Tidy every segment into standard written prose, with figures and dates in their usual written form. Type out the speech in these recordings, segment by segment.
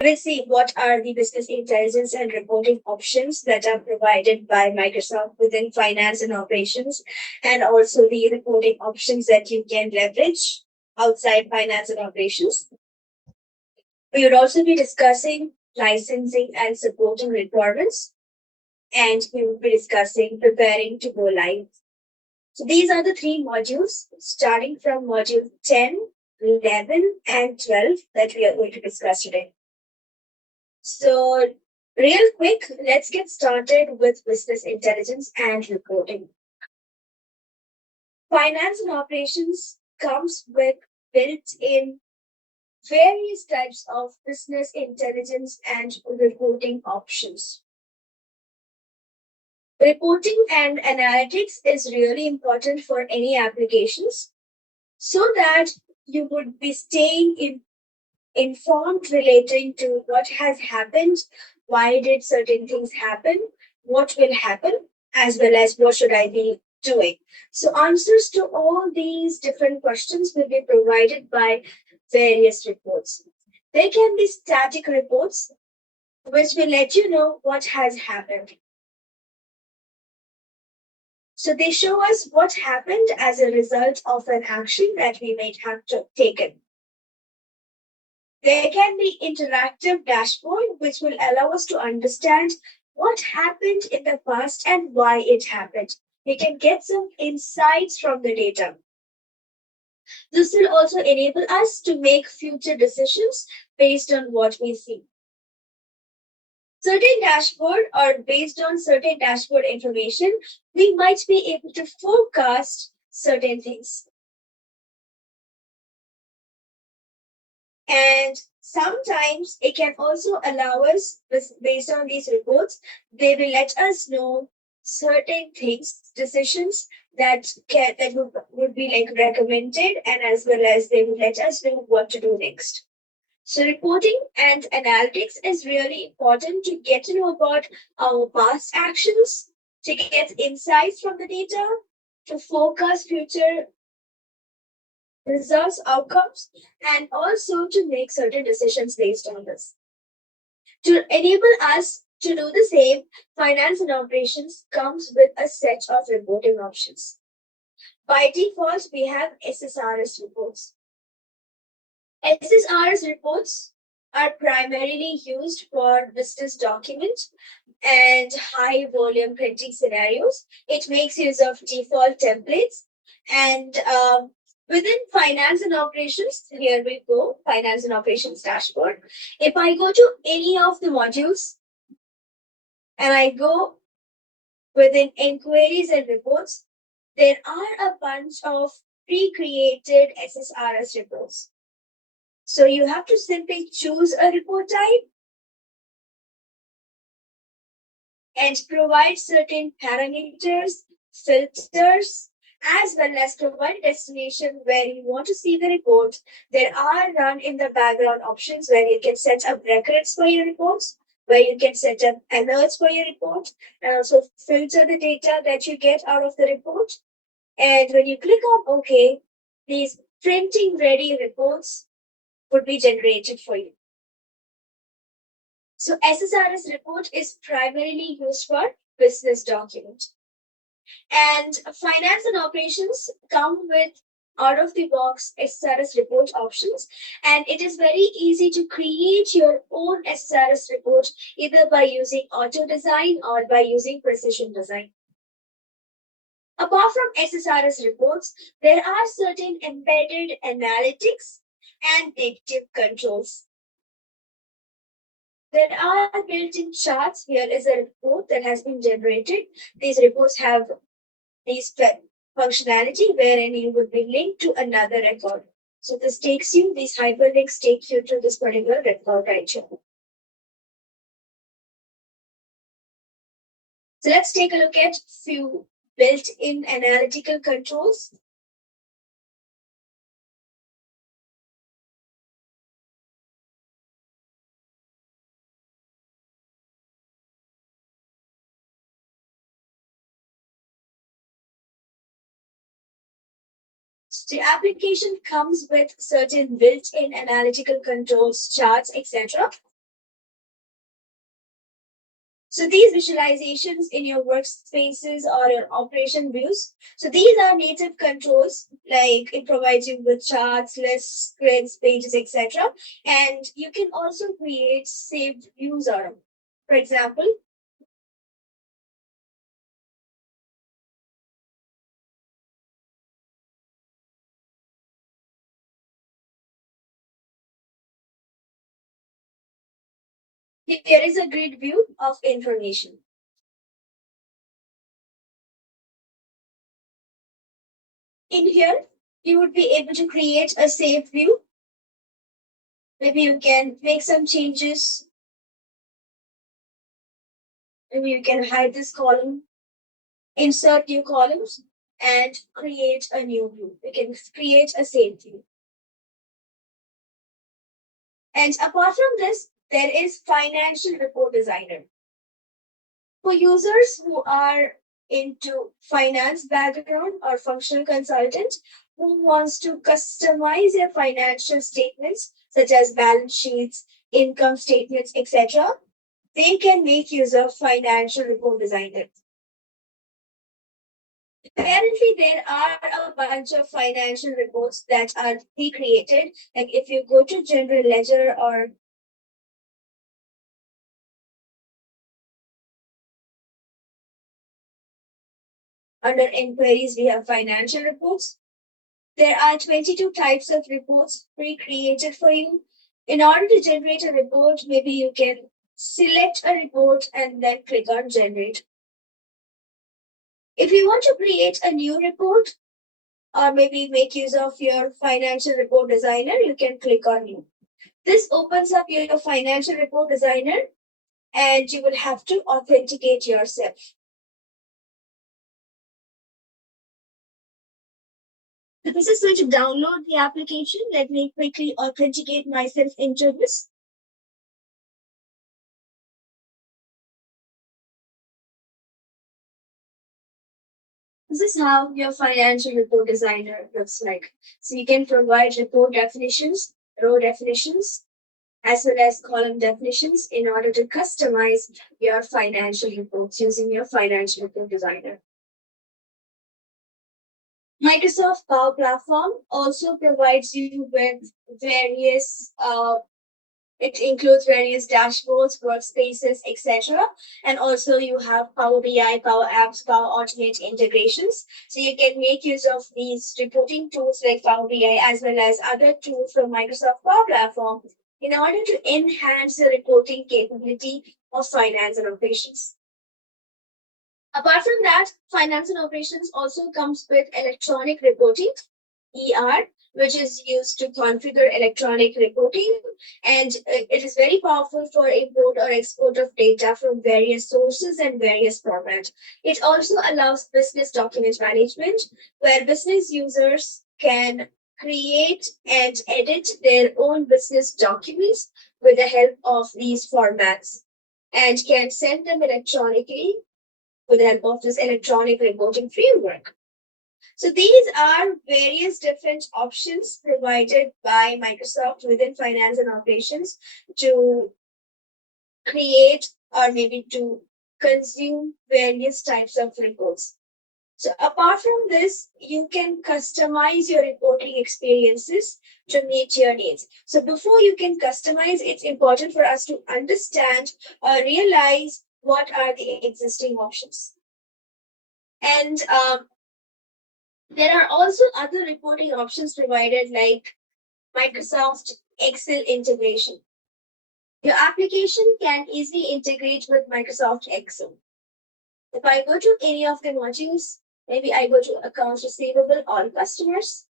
We'll see what are the business intelligence and reporting options that are provided by Microsoft within finance and operations, and also the reporting options that you can leverage outside finance and operations. We would also be discussing licensing and supporting requirements, and we will be discussing preparing to go live. So these are the three modules, starting from module 10, 11, and 12 that we are going to discuss today. So real quick, let's get started with business intelligence and reporting. Finance and operations comes with built-in various types of business intelligence and reporting options. Reporting and analytics is really important for any applications so that you would be staying informed relating to what has happened, why did certain things happen, what will happen, as well as what should I be doing. So answers to all these different questions will be provided by various reports. There can be static reports, which will let you know what has happened. So they show us what happened as a result of an action that we might have taken. There can be interactive dashboard, which will allow us to understand what happened in the past and why it happened. We can get some insights from the data. This will also enable us to make future decisions based on what we see. Certain dashboard or based on certain dashboard information, we might be able to forecast certain things. And sometimes it can also allow us, based on these reports, they will let us know certain things, decisions that would be like recommended, and as well as they would let us know what to do next. So reporting and analytics is really important to get to know about our past actions, to get insights from the data, to forecast future results, outcomes, and also to make certain decisions based on this. To enable us to do the same, finance and operations comes with a set of reporting options. By default, we have SSRS reports. SSRS reports are primarily used for business documents and high volume printing scenarios. It makes use of default templates. And within finance and operations, here we go, finance and operations dashboard. If I go to any of the modules and I go within inquiries and reports, there are a bunch of pre-created SSRS reports. So you have to simply choose a report type and provide certain parameters, filters, as well as provide a destination where you want to see the report. There are run in the background options where you can set up records for your reports, where you can set up alerts for your report, and also filter the data that you get out of the report. And when you click on OK, these printing ready reports would be generated for you. So SSRS report is primarily used for business document. And finance and operations come with out of the box SSRS report options. And it is very easy to create your own SSRS report either by using auto design or by using precision design. Apart from SSRS reports, there are certain embedded analytics and predictive controls. There are built-in charts. Here is a report that has been generated. These reports have these functionality wherein you would be linked to another record. So this takes you, these hyperlinks take you to this particular record right here. So let's take a look at few built-in analytical controls. The application comes with certain built-in analytical controls, charts, etc. So these visualizations in your workspaces or your operation views. So these are native controls, like it provides you with charts, lists, grids, pages, etc. And you can also create saved views out of it. For example, here is a grid view of information. In here, you would be able to create a saved view. Maybe you can make some changes. Maybe you can hide this column, insert new columns, and create a new view. You can create a saved view. And apart from this, there is Financial Report Designer. For users who are into finance background or functional consultant who wants to customize their financial statements, such as balance sheets, income statements, etc., they can make use of Financial Report Designer. Apparently, there are a bunch of financial reports that are pre-created. Like if you go to General Ledger or under inquiries, we have financial reports. There are 22 types of reports pre-created for you. In order to generate a report, maybe you can select a report and then click on generate. If you want to create a new report or maybe make use of your financial report designer, you can click on new. This opens up your financial report designer and you will have to authenticate yourself. So this is going to download the application. Let me quickly authenticate myself into this. This is how your financial report designer looks like. So you can provide report definitions, row definitions, as well as column definitions in order to customize your financial reports using your financial report designer. Microsoft Power Platform also provides you with various it includes various dashboards, workspaces, etc. And also you have Power BI, Power Apps, Power Automate integrations. So you can make use of these reporting tools like Power BI as well as other tools from Microsoft Power Platform in order to enhance the reporting capability of finance and operations. Apart from that, finance and operations also comes with electronic reporting, ER, which is used to configure electronic reporting, and it is very powerful for import or export of data from various sources and various formats. It also allows business document management, where business users can create and edit their own business documents with the help of these formats and can send them electronically with the help of this electronic reporting framework. So these are various different options provided by Microsoft within finance and operations to create or maybe to consume various types of reports. So apart from this, you can customize your reporting experiences to meet your needs. So before you can customize, it's important for us to understand or realize what are the existing options. And there are also other reporting options provided like Microsoft Excel integration. Your application can easily integrate with Microsoft Excel. If I go to any of the modules, maybe I go to accounts receivable or customers.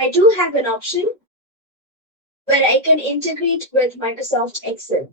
I do have an option where I can integrate with Microsoft Excel.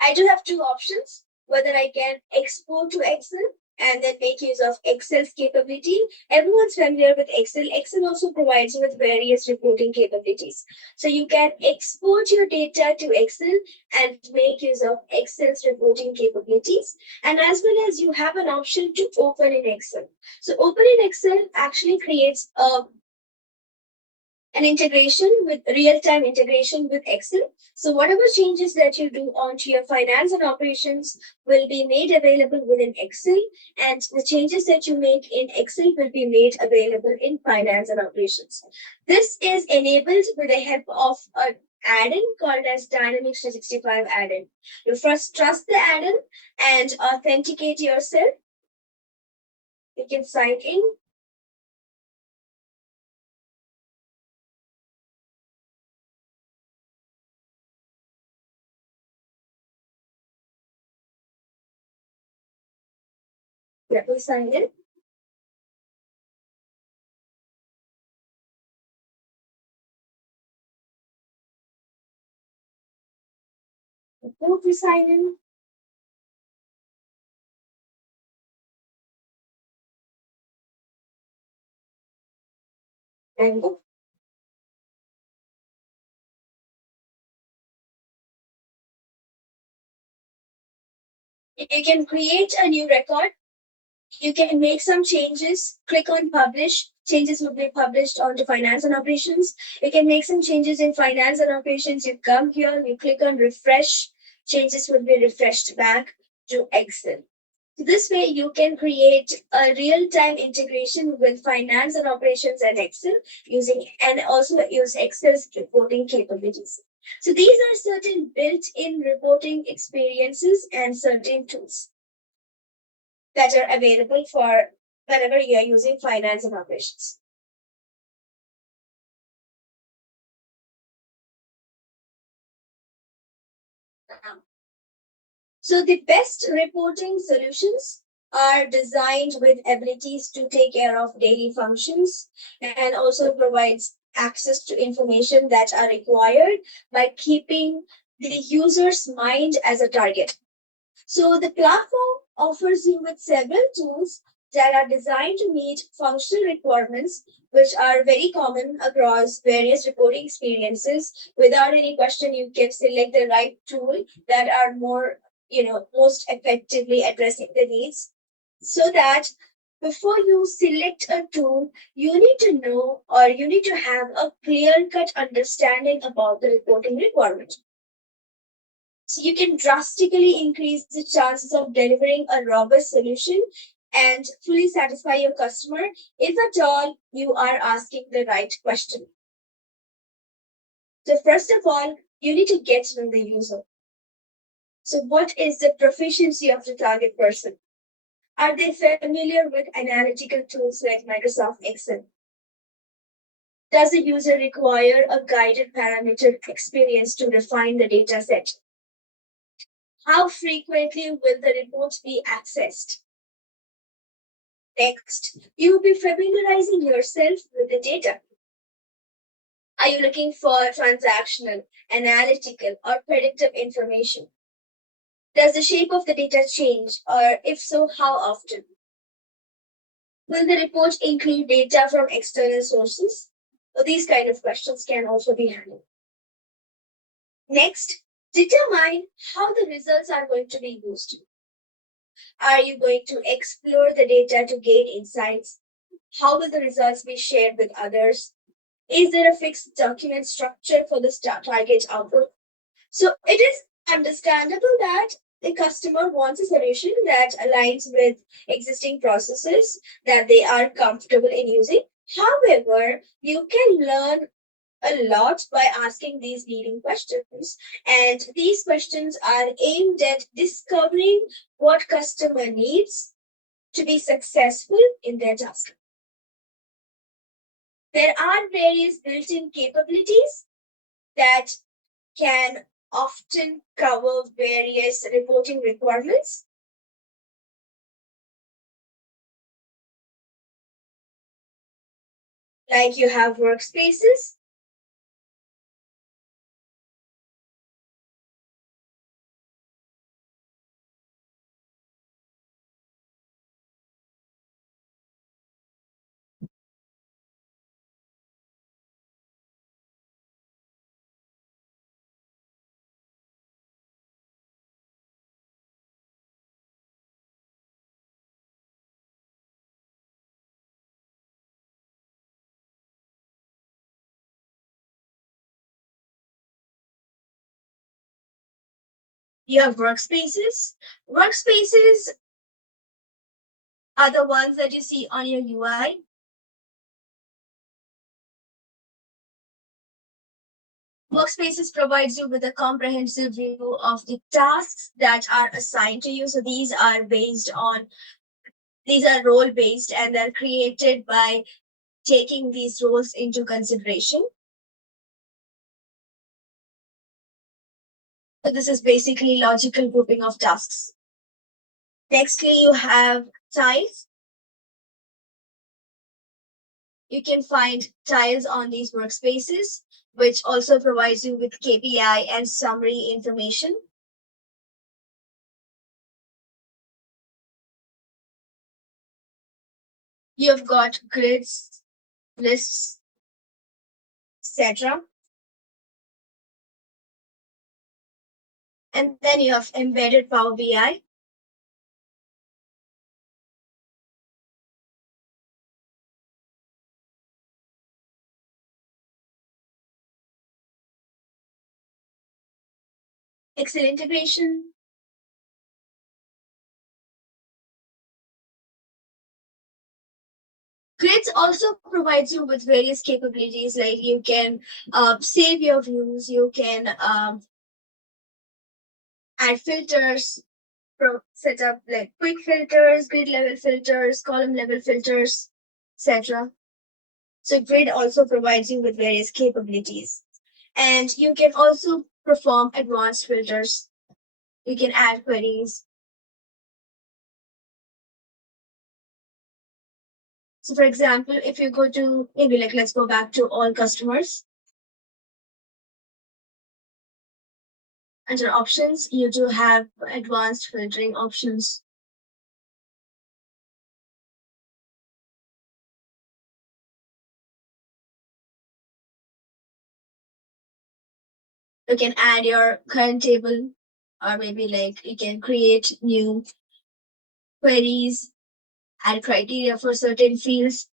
I do have two options. whether I can export to Excel and then make use of Excel's capability. Everyone's familiar with Excel. Excel also provides you with various reporting capabilities. So you can export your data to Excel and make use of Excel's reporting capabilities. And as well as you have an option to open in Excel. So open in Excel actually creates an integration with real-time integration with Excel. So whatever changes that you do onto your finance and operations will be made available within Excel, and the changes that you make in Excel will be made available in finance and operations. This is enabled with the help of an add-in called as Dynamics 365 add-in. You first trust the add-in and authenticate yourself. You can sign in. Yeah, we sign in. Before we sign in, and you can create a new record. You can make some changes, click on publish. Changes will be published onto finance and operations. You can make some changes in finance and operations. You come here, you click on refresh. Changes will be refreshed back to Excel. So this way you can create a real-time integration with finance and operations and Excel using and also use Excel's reporting capabilities. So these are certain built-in reporting experiences and certain tools that are available for whenever you are using finance and operations. So the best reporting solutions are designed with abilities to take care of daily functions and also provides access to information that are required by keeping the user's mind as a target. So the platform offers you with several tools that are designed to meet functional requirements, which are very common across various reporting experiences. Without any question, you can select the right tool that are more, most effectively addressing the needs. So that before you select a tool, you need to know or you need to have a clear-cut understanding about the reporting requirement. So you can drastically increase the chances of delivering a robust solution and fully satisfy your customer if at all you are asking the right question. So first of all, you need to get to know the user. So what is the proficiency of the target person? Are they familiar with analytical tools like Microsoft Excel? Does the user require a guided parameter experience to refine the data set? How frequently will the report be accessed? Next, you will be familiarizing yourself with the data. Are you looking for transactional, analytical, or predictive information? Does the shape of the data change, or if so, how often? Will the report include data from external sources? So these kind of questions can also be handled. Next, determine how the results are going to be used. Are you going to explore the data to gain insights? How will the results be shared with others? Is there a fixed document structure for the target output? So it is understandable that the customer wants a solution that aligns with existing processes that they are comfortable in using. However, you can learn a lot by asking these leading questions. And these questions are aimed at discovering what customer needs to be successful in their task. There are various built-in capabilities that can often cover various reporting requirements. Like you have workspaces, You have workspaces. Workspaces are the ones that you see on your UI. Workspaces provides you with a comprehensive view of the tasks that are assigned to you. So these are role based and they're created by taking these roles into consideration. So this is basically logical grouping of tasks. Nextly, you have tiles. You can find tiles on these workspaces, which also provides you with KPI and summary information. You've got grids, lists, etc. And then you have embedded Power BI. Excel integration. Grids also provides you with various capabilities, like you can save your views, you can add filters, set up like quick filters, grid level filters, column level filters, etc. So grid also provides you with various capabilities. And you can also perform advanced filters. You can add queries. So for example, if you go to maybe like let's go back to all customers. Under options, you do have advanced filtering options. You can add your current table, or maybe like you can create new queries, add criteria for certain fields.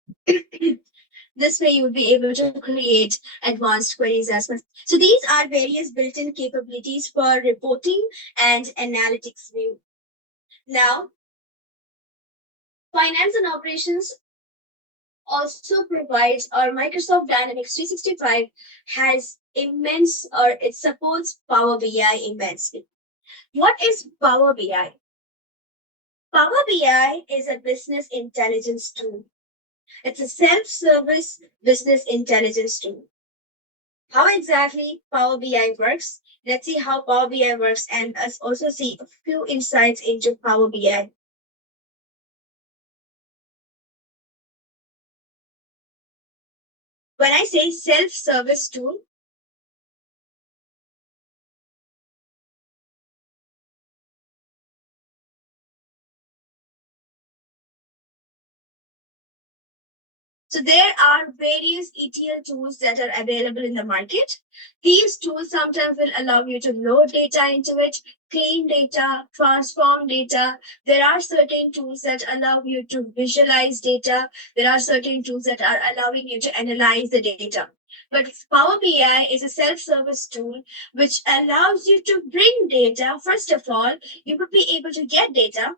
This way you would be able to create advanced queries as well. So these are various built-in capabilities for reporting and analytics view. Now, finance and operations also provides, or Microsoft Dynamics 365 has immense, or it supports Power BI immensely. What is Power BI? Power BI is a business intelligence tool. It's a self-service business intelligence tool. How exactly Power BI works? Let's see how Power BI works and us also see a few insights into Power BI. When I say self-service tool, so there are various ETL tools that are available in the market. These tools sometimes will allow you to load data into it, clean data, transform data. There are certain tools that allow you to visualize data. There are certain tools that are allowing you to analyze the data. But Power BI is a self-service tool which allows you to bring data. First of all, you would be able to get data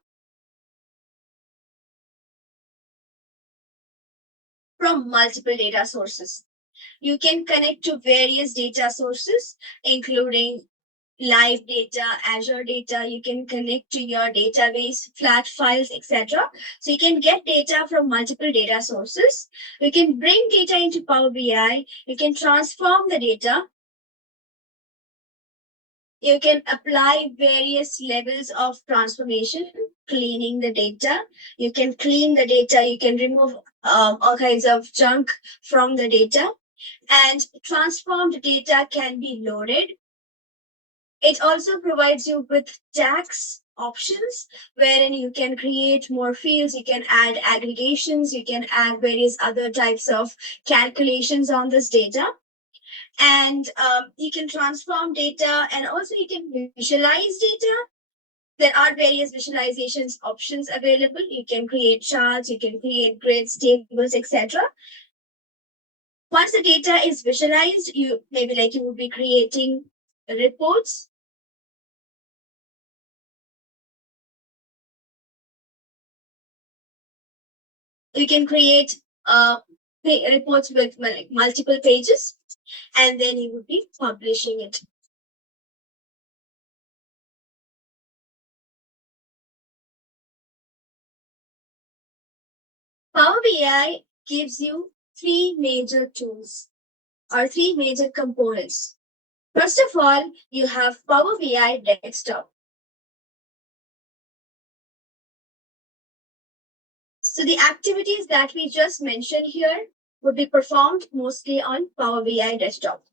from multiple data sources. You can connect to various data sources, including live data, Azure data. You can connect to your database, flat files, etc. So you can get data from multiple data sources. You can bring data into Power BI. You can transform the data. You can apply various levels of transformation, cleaning the data. You can clean the data. You can remove all kinds of junk from the data, and transformed data can be loaded. It also provides you with tax options wherein you can create more fields, you can add aggregations, you can add various other types of calculations on this data. And you can transform data and also you can visualize data. There are various visualizations options available. You can create charts, you can create grids, tables, etc. Once the data is visualized, you maybe like you will be creating reports. You can create reports with multiple pages, and then you would be publishing it. Power BI gives you three major tools or three major components. First of all, you have Power BI Desktop. So the activities that we just mentioned here would be performed mostly on Power BI Desktop.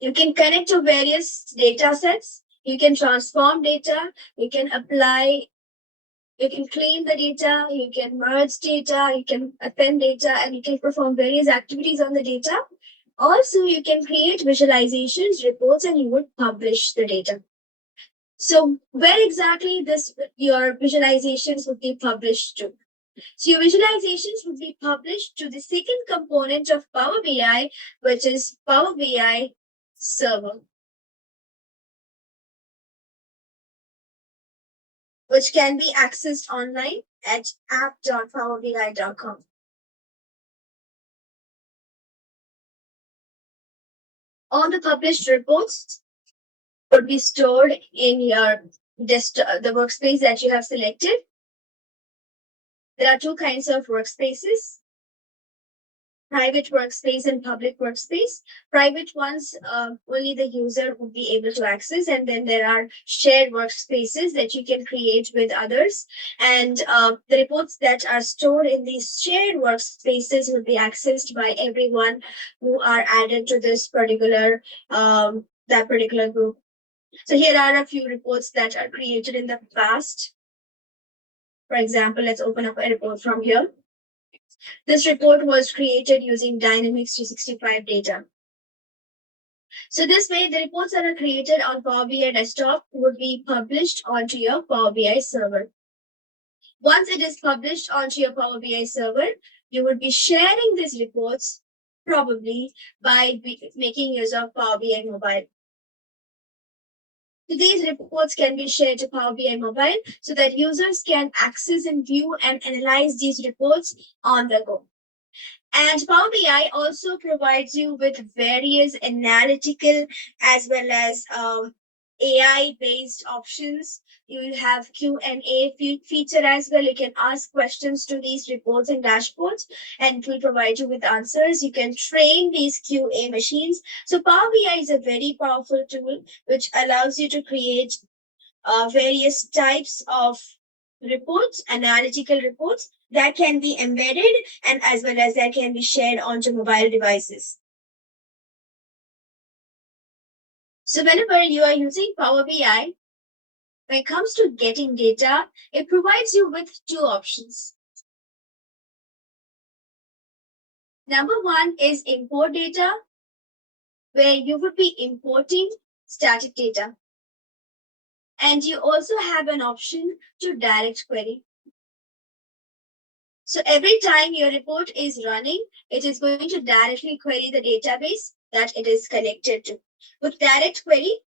You can connect to various data sets. You can transform data. You can apply. You can clean the data. You can merge data. You can append data, and you can perform various activities on the data. Also, you can create visualizations, reports, and you would publish the data. So, where exactly your visualizations would be published to? So your visualizations would be published to the second component of Power BI, which is Power BI Server, which can be accessed online at app.powerbi.com. All the published reports would be stored in your desktop, the workspace that you have selected. There are two kinds of workspaces: private workspace and public workspace. Private ones, only the user would be able to access, and then there are shared workspaces that you can create with others. And the reports that are stored in these shared workspaces will be accessed by everyone who are added to this particular that particular group. So here are a few reports that are created in the past. For example, let's open up a report from here. This report was created using Dynamics 365 data. So this way, the reports that are created on Power BI Desktop would be published onto your Power BI server. Once it is published onto your Power BI server, you would be sharing these reports probably by making use of Power BI Mobile. So these reports can be shared to Power BI Mobile so that users can access and view and analyze these reports on the go. And Power BI also provides you with various analytical as well as AI-based options. You will have Q&A feature as well. You can ask questions to these reports and dashboards, and it will provide you with answers. You can train these QA machines. So Power BI is a very powerful tool which allows you to create various types of reports, analytical reports that can be embedded and as well as that can be shared onto mobile devices. So whenever you are using Power BI, when it comes to getting data, it provides you with two options. Number one is import data, where you would be importing static data. And you also have an option to direct query. So every time your report is running, it is going to directly query the database that it is connected to. With direct query,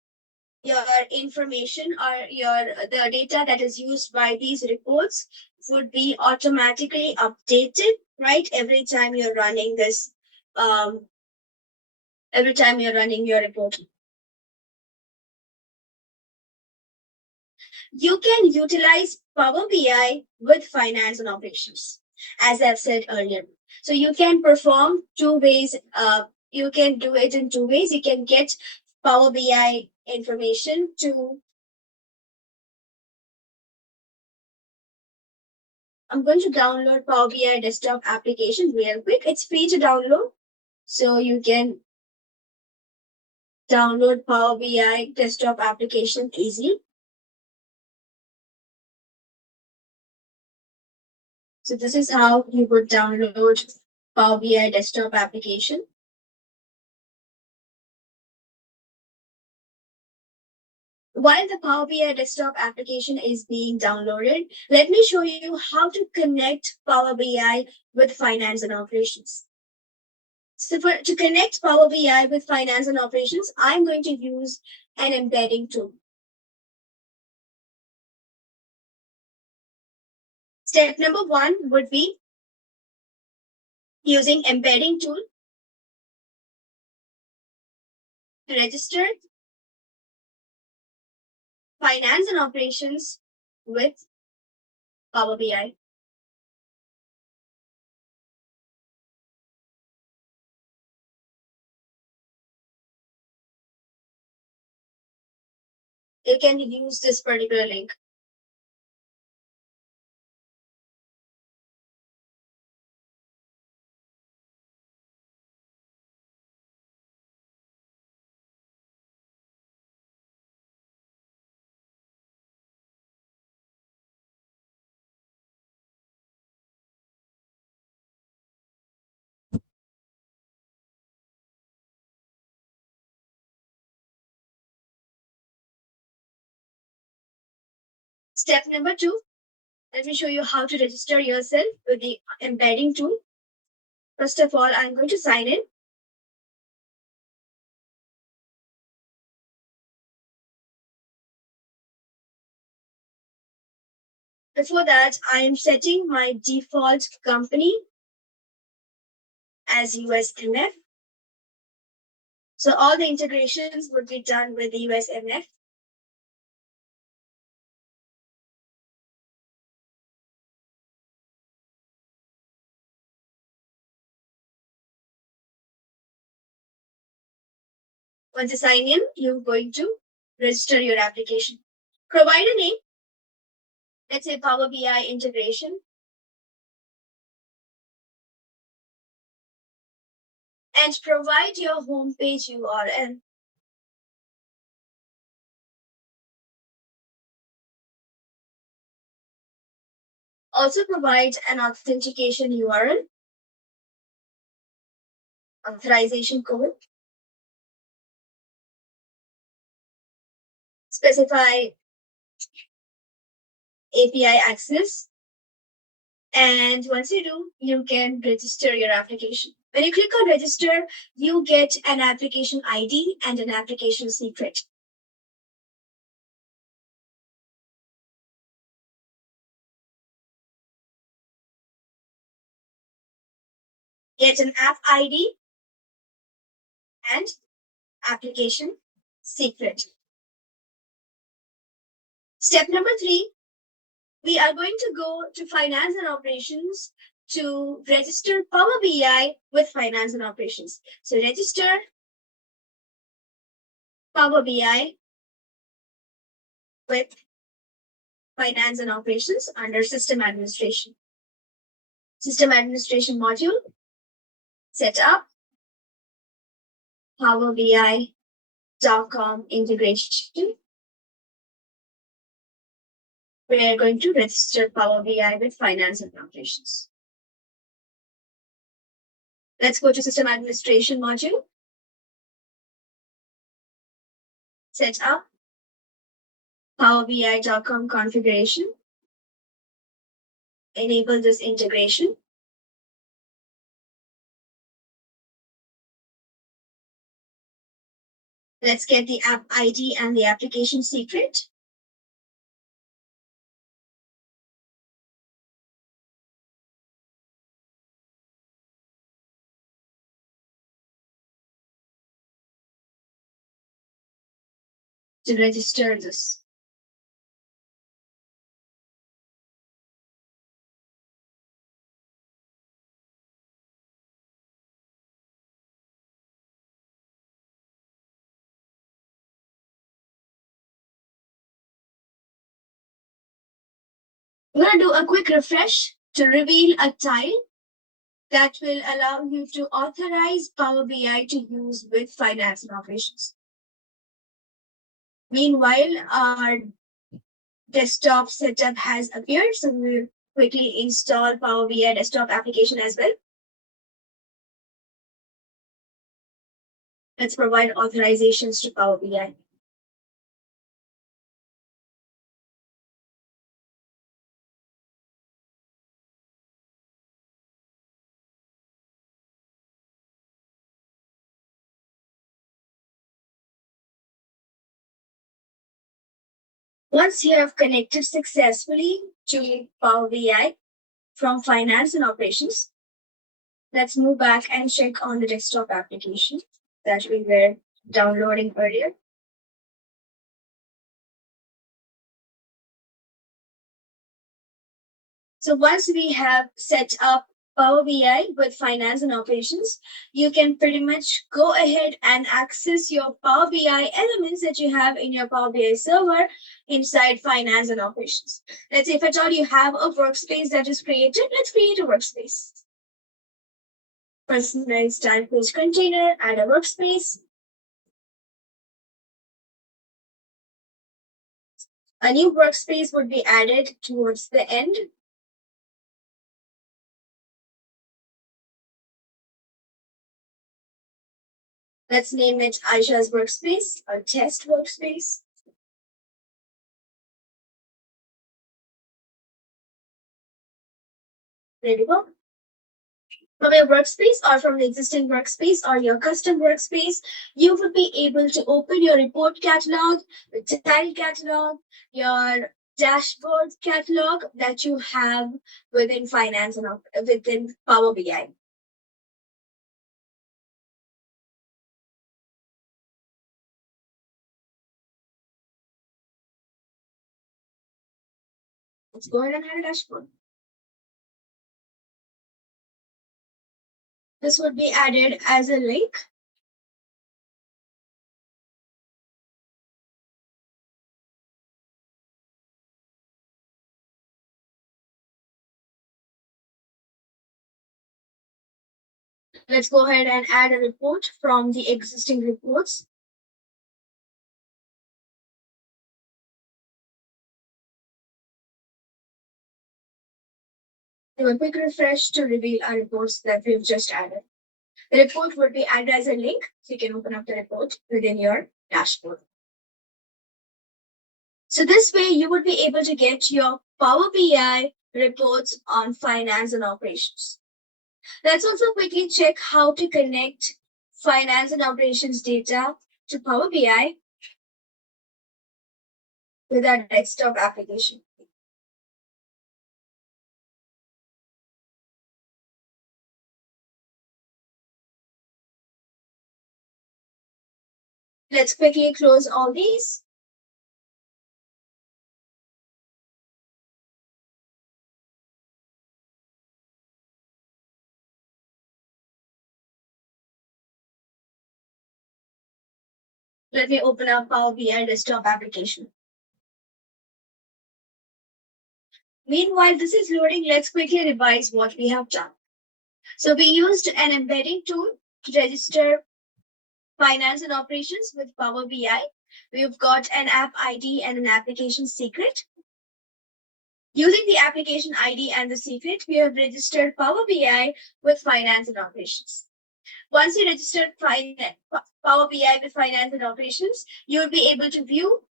your information or the data that is used by these reports would be automatically updated, right? Every time you're running this, every time you're running your report. You can utilize Power BI with finance and operations, as I've said earlier. So you can perform two ways. You can do it in two ways. You can get Power BI information to. I'm going to download Power BI desktop application real quick. It's free to download. So you can download Power BI desktop application easily. So this is how you would download Power BI desktop application. While the Power BI desktop application is being downloaded, let me show you how to connect Power BI with finance and operations. So to connect Power BI with finance and operations, I'm going to use an embedding tool. Step number 1 would be using embedding tool to register finance and operations with Power BI. You can use this particular link. Step number 2, let me show you how to register yourself with the embedding tool. First of all, I'm going to sign in. Before that, I am setting my default company as USMF. So all the integrations would be done with the USMF. Once you sign in, you're going to register your application. Provide a name. Let's say Power BI integration. And provide your homepage URL. Also provide an authentication URL, authorization code. Specify API access. And once you do, you can register your application. When you click on register, you get an application ID and an application secret. Get an app ID and application secret. Step number 3, we are going to go to finance and operations to register Power BI with finance and operations. So register Power BI with finance and operations under system administration. System administration module, set up Power BI.com integration. We are going to register Power BI with finance and operations. Let's go to system administration module. Set up Power BI.com configuration. Enable this integration. Let's get the app ID and the application secret. To register this. I'm going to do a quick refresh to reveal a tile that will allow you to authorize Power BI to use with finance and operations. Meanwhile, our desktop setup has appeared, so we'll quickly install Power BI desktop application as well. Let's provide authorizations to Power BI. Once you have connected successfully to Power BI from finance and operations, let's move back and check on the desktop application that we were downloading earlier. So once we have set up Power BI with finance and operations, you can pretty much go ahead and access your Power BI elements that you have in your Power BI server inside finance and operations. Let's say if at all you have a workspace that is created, let's create a workspace. Personalized style page container, add a workspace. A new workspace would be added towards the end. Let's name it Aisha's workspace or test workspace. There we go. From your workspace or from the existing workspace or your custom workspace, you will be able to open your report catalog, the tile catalog, your dashboard catalog that you have within finance and within Power BI. Let's go ahead and add a dashboard. This would be added as a link. Let's go ahead and add a report from the existing reports. Do a quick refresh to reveal our reports that we've just added. The report would be added as a link, so you can open up the report within your dashboard. So this way you would be able to get your Power BI reports on finance and operations. Let's also quickly check how to connect finance and operations data to Power BI with our desktop application. Let's quickly close all these. Let me open up Power BI desktop application. Meanwhile, this is loading. Let's quickly revise what we have done. So we used an embedding tool to register finance and operations with Power BI. We've got an app ID and an application secret. Using the application ID and the secret, we have registered Power BI with finance and operations. Once you register Power BI with finance and operations, you'll be able to view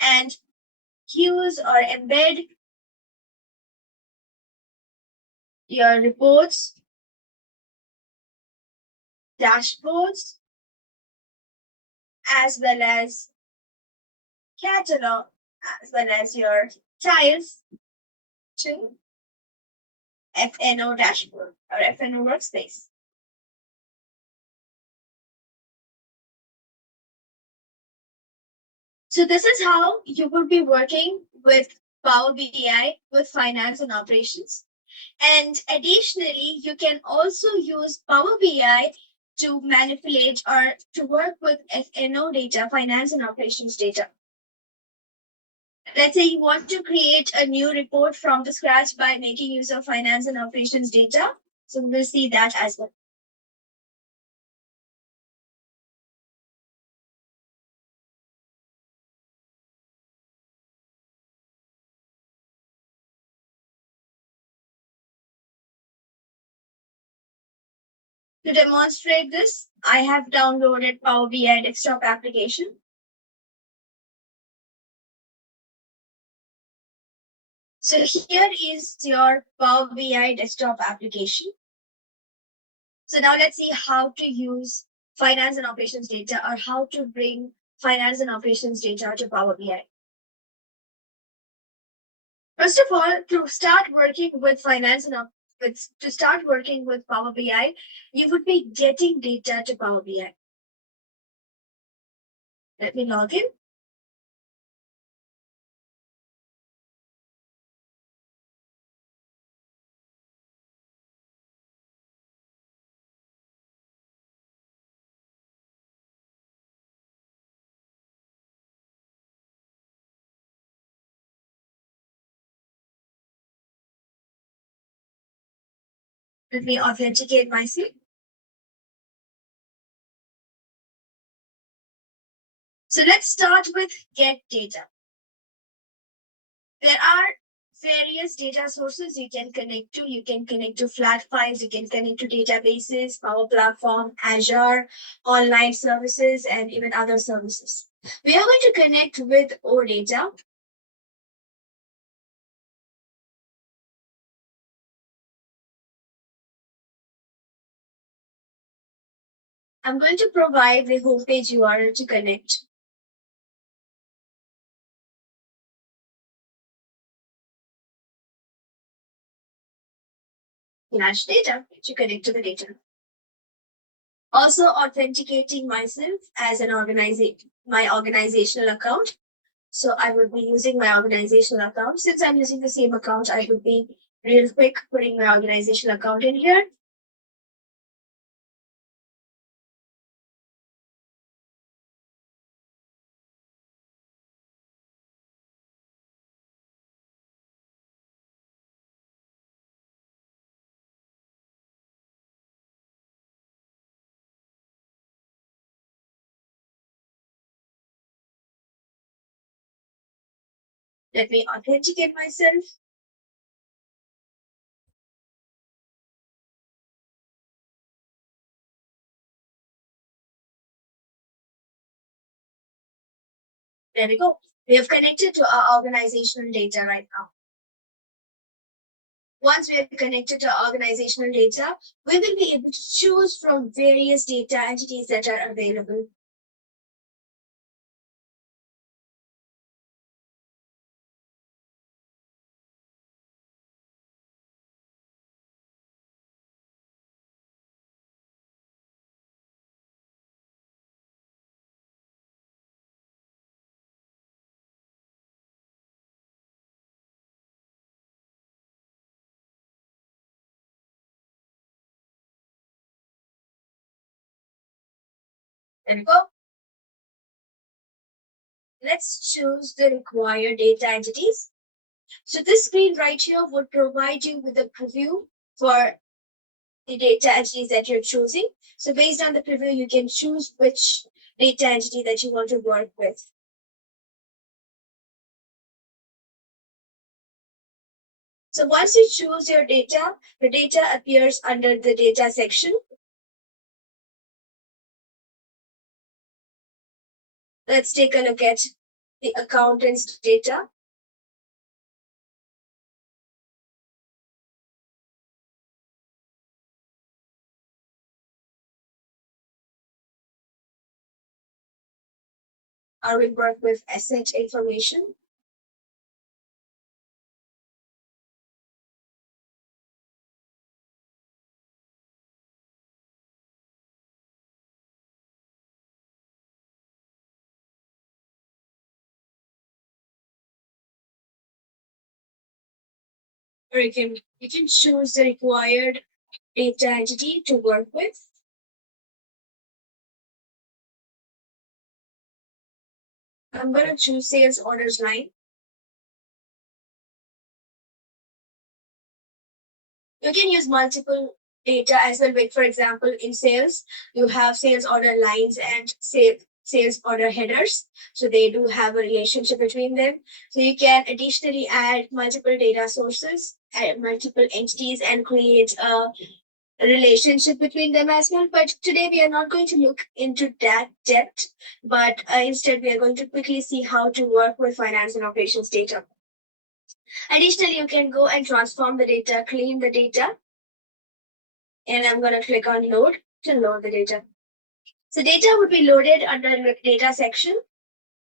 and use or embed your reports, dashboards, as well as catalog, as well as your tiles to F&O dashboard or F&O workspace. So this is how you would be working with Power BI with finance and operations. And additionally, you can also use Power BI to manipulate or to work with F&O data, finance and operations data. Let's say you want to create a new report from the scratch by making use of finance and operations data. So we'll see that as well. To demonstrate this, I have downloaded Power BI desktop application. So here is your Power BI desktop application. So now let's see how to use finance and operations data or how to bring finance and operations data to Power BI. First of all, to start working with Power BI, you would be getting data to Power BI. Let me log in. Let me authenticate myself. So let's start with get data. There are various data sources you can connect to. You can connect to flat files, you can connect to databases, Power Platform, Azure, online services, and even other services. We are going to connect with OData. I'm going to provide the homepage URL to connect. Flash data to connect to the data. Also authenticating myself as an my organizational account. So I would be using my organizational account. Since I'm using the same account, I would be real quick putting my organizational account in here. Let me authenticate myself. There we go. We have connected to our organizational data right now. Once we are connected to our organizational data, we will be able to choose from various data entities that are available. There we go. Let's choose the required data entities. So this screen right here would provide you with a preview for the data entities that you're choosing. So based on the preview, you can choose which data entity that you want to work with. So once you choose your data, the data appears under the data section. Let's take a look at the accountant's data. I will work with asset information. Or you can choose the required data entity to work with. I'm going to choose sales orders line. You can use multiple data as well. Like for example, in sales, you have sales order lines and sales order headers. So they do have a relationship between them. So you can additionally add multiple data sources, add multiple entities, and create a relationship between them as well. But today we are not going to look into that depth, but instead we are going to quickly see how to work with finance and operations data. Additionally, you can go and transform the data, clean the data, and I'm going to click on load to load the data. So data would be loaded under the data section.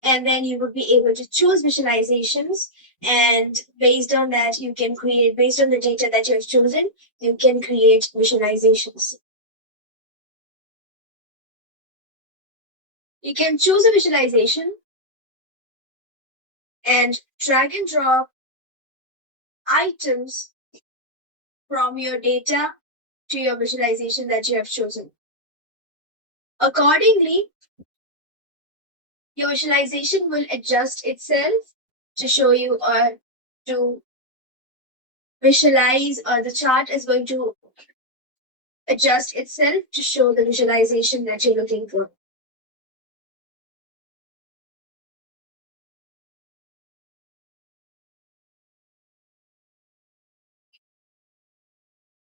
And then you would be able to choose visualizations. And based on that, you can create, based on the data that you have chosen, you can create visualizations. You can choose a visualization and drag and drop items from your data to your visualization that you have chosen. Accordingly, your visualization will adjust itself to show you or to visualize, or the chart is going to adjust itself to show the visualization that you're looking for.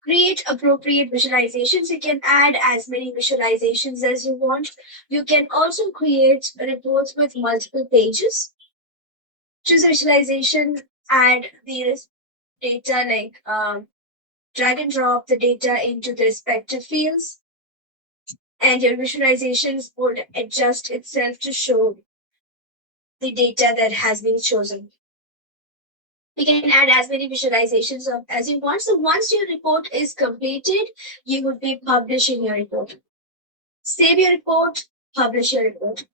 Create appropriate visualizations. You can add as many visualizations as you want. You can also create reports with multiple pages. Choose a visualization, add the data, like drag and drop the data into the respective fields, and your visualizations would adjust itself to show the data that has been chosen. You can add as many visualizations as you want. So once your report is completed, you would be publishing your report. Save your report, publish your report.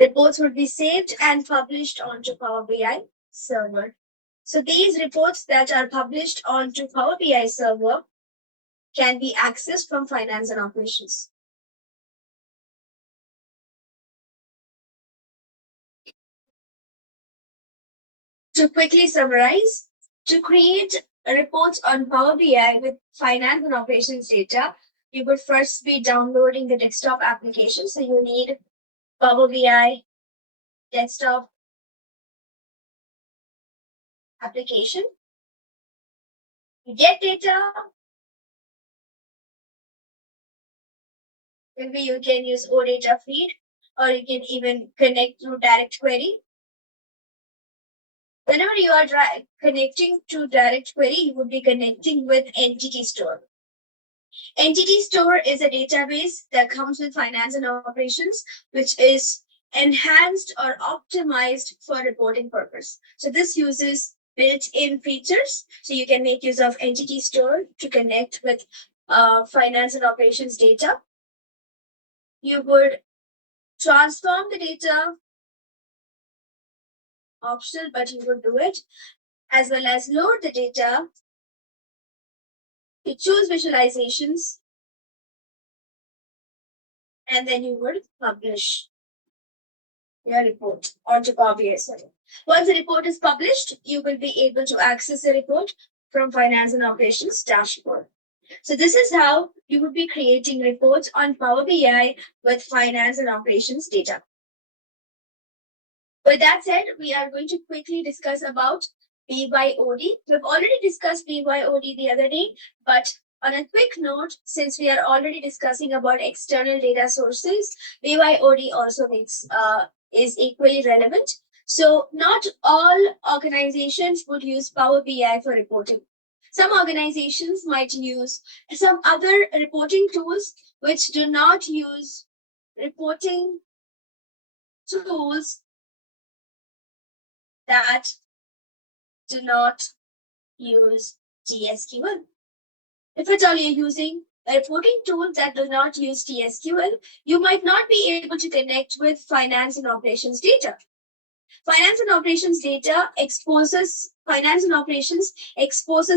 Reports would be saved and published onto Power BI server. So these reports that are published onto Power BI server can be accessed from finance and operations. To quickly summarize, to create reports on Power BI with finance and operations data, you would first be downloading the desktop application. So you need Power BI desktop application. Get data. Maybe you can use OData feed, or you can even connect through direct query. Whenever you are connecting to direct query, you would be connecting with Entity Store. Entity Store is a database that comes with finance and operations, which is enhanced or optimized for reporting purpose. So this uses built-in features. So you can make use of Entity Store to connect with finance and operations data. You would transform the data, optional, but you would do it, as well as load the data. You choose visualizations, and then you would publish your report onto Power BI server. Once the report is published, you will be able to access the report from Finance and Operations dashboard. So this is how you would be creating reports on Power BI with Finance and Operations data. With that said, we are going to quickly discuss about BYOD. We've already discussed BYOD the other day, but on a quick note, since we are already discussing about external data sources, BYOD also is equally relevant. So not all organizations would use Power BI for reporting. Some organizations might use some other reporting tools which do not use reporting tools that do not use TSQL. If at all you're using a reporting tool that does not use TSQL, you might not be able to connect with finance and operations data. Finance and operations data exposes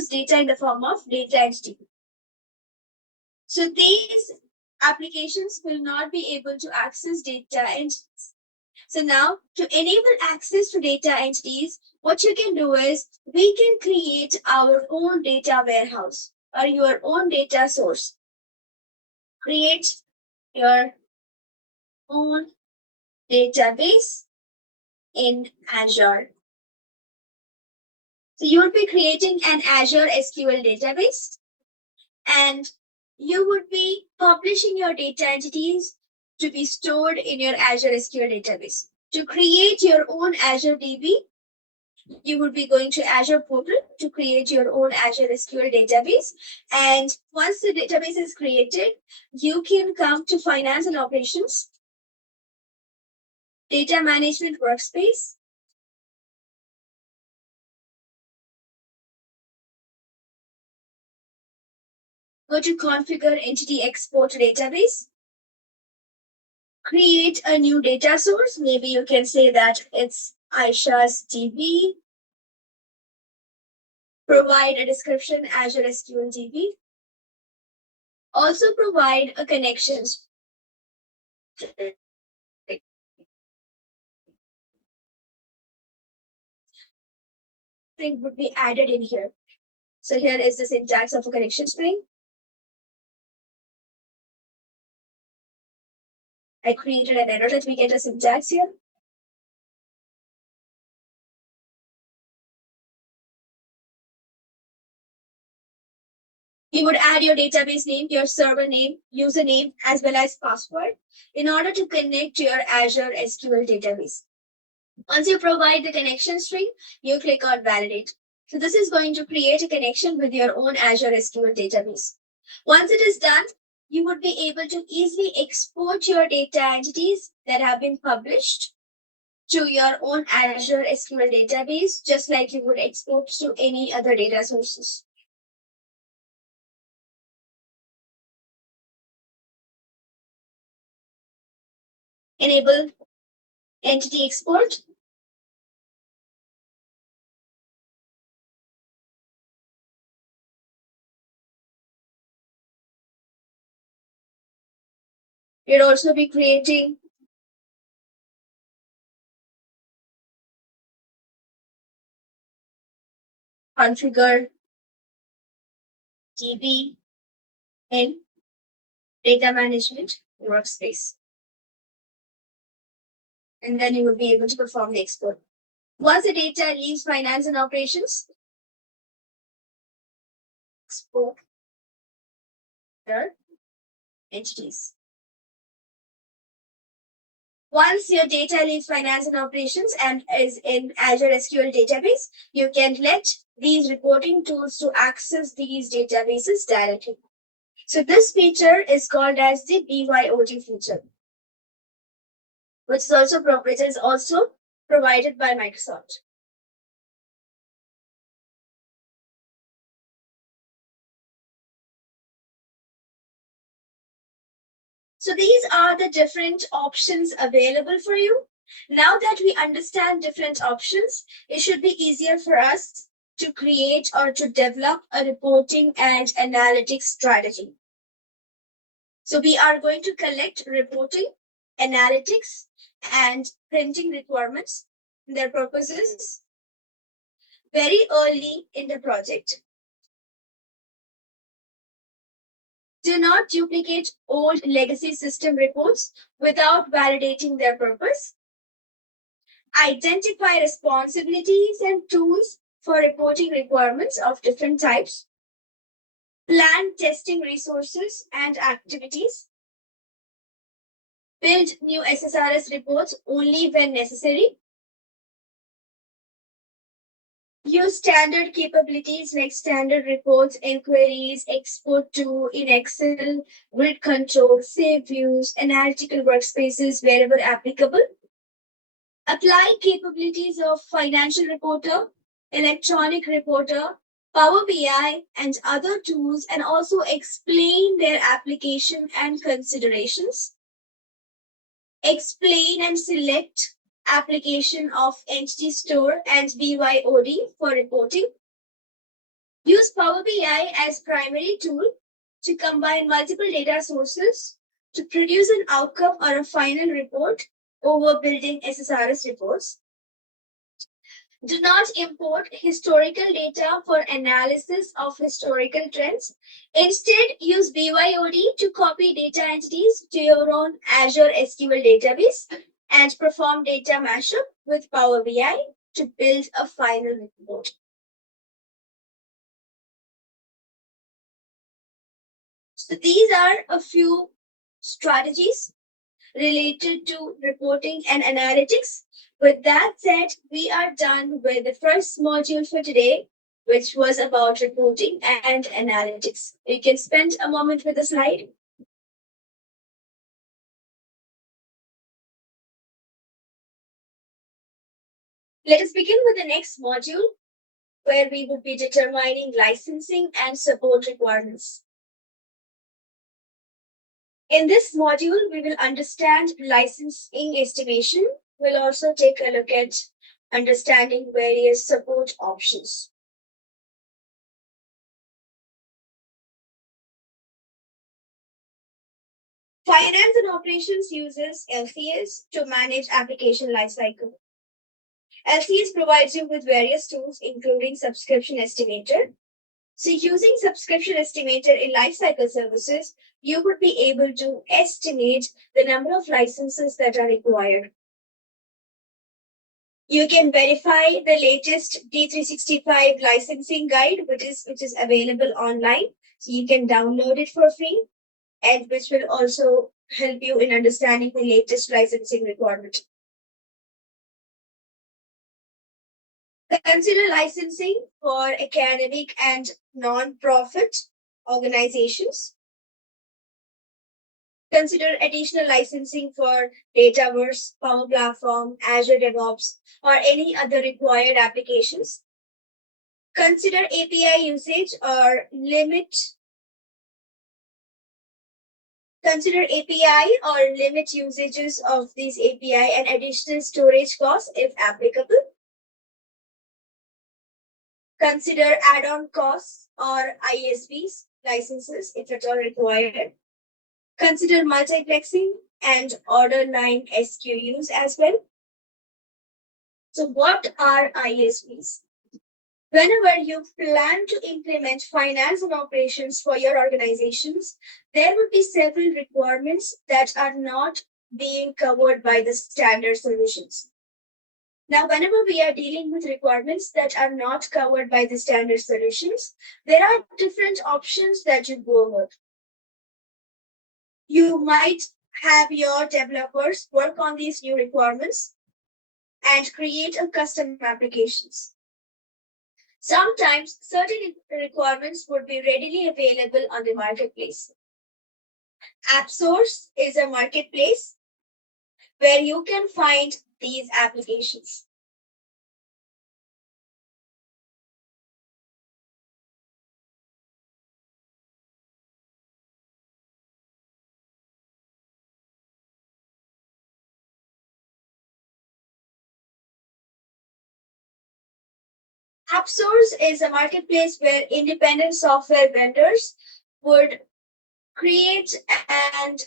data in the form of data entity. So these applications will not be able to access data entities. So now, to enable access to data entities, what you can do is we can create our own data warehouse or your own data source. Create your own database in Azure. So you would be creating an Azure SQL database, and you would be publishing your data entities to be stored in your Azure SQL database. To create your own Azure DB, you would be going to Azure portal to create your own Azure SQL database. And once the database is created, you can come to finance and operations, data management workspace, go to configure entity export database, create a new data source. Maybe you can say that it's Aisha's DB. Provide a description, Azure SQL DB. Also provide a connections. String would be added in here. So here is the syntax of a connection string. I created an error. Let me get a syntax here. You would add your database name, your server name, username, as well as password in order to connect to your Azure SQL database. Once you provide the connection string, you click on validate. So this is going to create a connection with your own Azure SQL database. Once it is done, you would be able to easily export your data entities that have been published to your own Azure SQL database, just like you would export to any other data sources. Enable entity export. You'll also be creating configure DB in data management workspace. And then you will be able to perform the export. Once the data leaves finance and operations, export your entities. Once your data leaves finance and operations and is in Azure SQL database, you can let these reporting tools to access these databases directly. So this feature is called as the BYOD feature, which is also provided by Microsoft. So these are the different options available for you. Now that we understand different options, it should be easier for us to create or to develop a reporting and analytics strategy. So we are going to collect reporting, analytics, and printing requirements, their purposes, very early in the project. Do not duplicate old legacy system reports without validating their purpose. Identify responsibilities and tools for reporting requirements of different types. Plan testing resources and activities. Build new SSRS reports only when necessary. Use standard capabilities like standard reports, inquiries, export to in Excel, grid control, save views, analytical workspaces wherever applicable. Apply capabilities of financial reporter, electronic reporter, Power BI, and other tools, and also explain their application and considerations. Explain and select application of entity store and BYOD for reporting. Use Power BI as primary tool to combine multiple data sources to produce an outcome or a final report over building SSRS reports. Do not import historical data for analysis of historical trends. Instead, use BYOD to copy data entities to your own Azure SQL database and perform data mashup with Power BI to build a final report. So these are a few strategies related to reporting and analytics. With that said, we are done with the first module for today, which was about reporting and analytics. You can spend a moment with the slide. Let us begin with the next module, where we will be determining licensing and support requirements. In this module, we will understand licensing estimation. We'll also take a look at understanding various support options. Finance and operations uses LCS to manage application lifecycle. LCS provides you with various tools, including subscription estimator. So using subscription estimator in lifecycle services, you would be able to estimate the number of licenses that are required. You can verify the latest D365 licensing guide, which is available online. So you can download it for free, and which will also help you in understanding the latest licensing requirement. Consider licensing for academic and non-profit organizations. Consider additional licensing for Dataverse, Power Platform, Azure DevOps, or any other required applications. Consider API usage or limit. Consider API or limit usages of these API and additional storage costs if applicable. Consider add-on costs or ISVs licenses if at all required. Consider multiplexing and order line SKUs as well. So what are ISVs? Whenever you plan to implement finance and operations for your organizations, there will be several requirements that are not being covered by the standard solutions. Now, whenever we are dealing with requirements that are not covered by the standard solutions, there are different options that you go with. You might have your developers work on these new requirements and create a custom applications. Sometimes certain requirements would be readily available on the marketplace. AppSource is a marketplace where you can find these applications. AppSource is a marketplace where independent software vendors would create and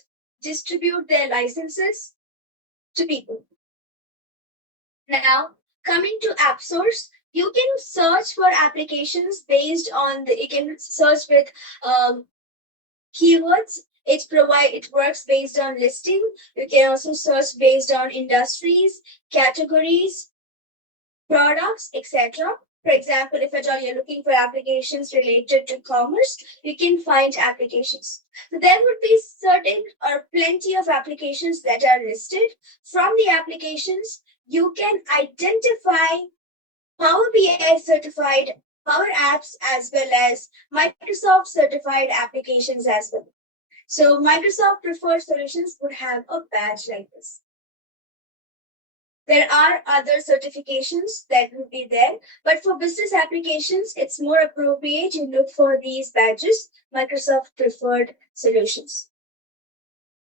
distribute their licenses to people. Now, coming to AppSource, you can search for applications based on you can search with keywords. It works based on listing. You can also search based on industries, categories, products, etc. For example, if at all you're looking for applications related to commerce, you can find applications. So there would be certain or plenty of applications that are listed. From the applications, you can identify Power BI certified Power Apps as well as Microsoft certified applications as well. So Microsoft preferred solutions would have a badge like this. There are other certifications that would be there, but for business applications, it's more appropriate you look for these badges, Microsoft preferred solutions.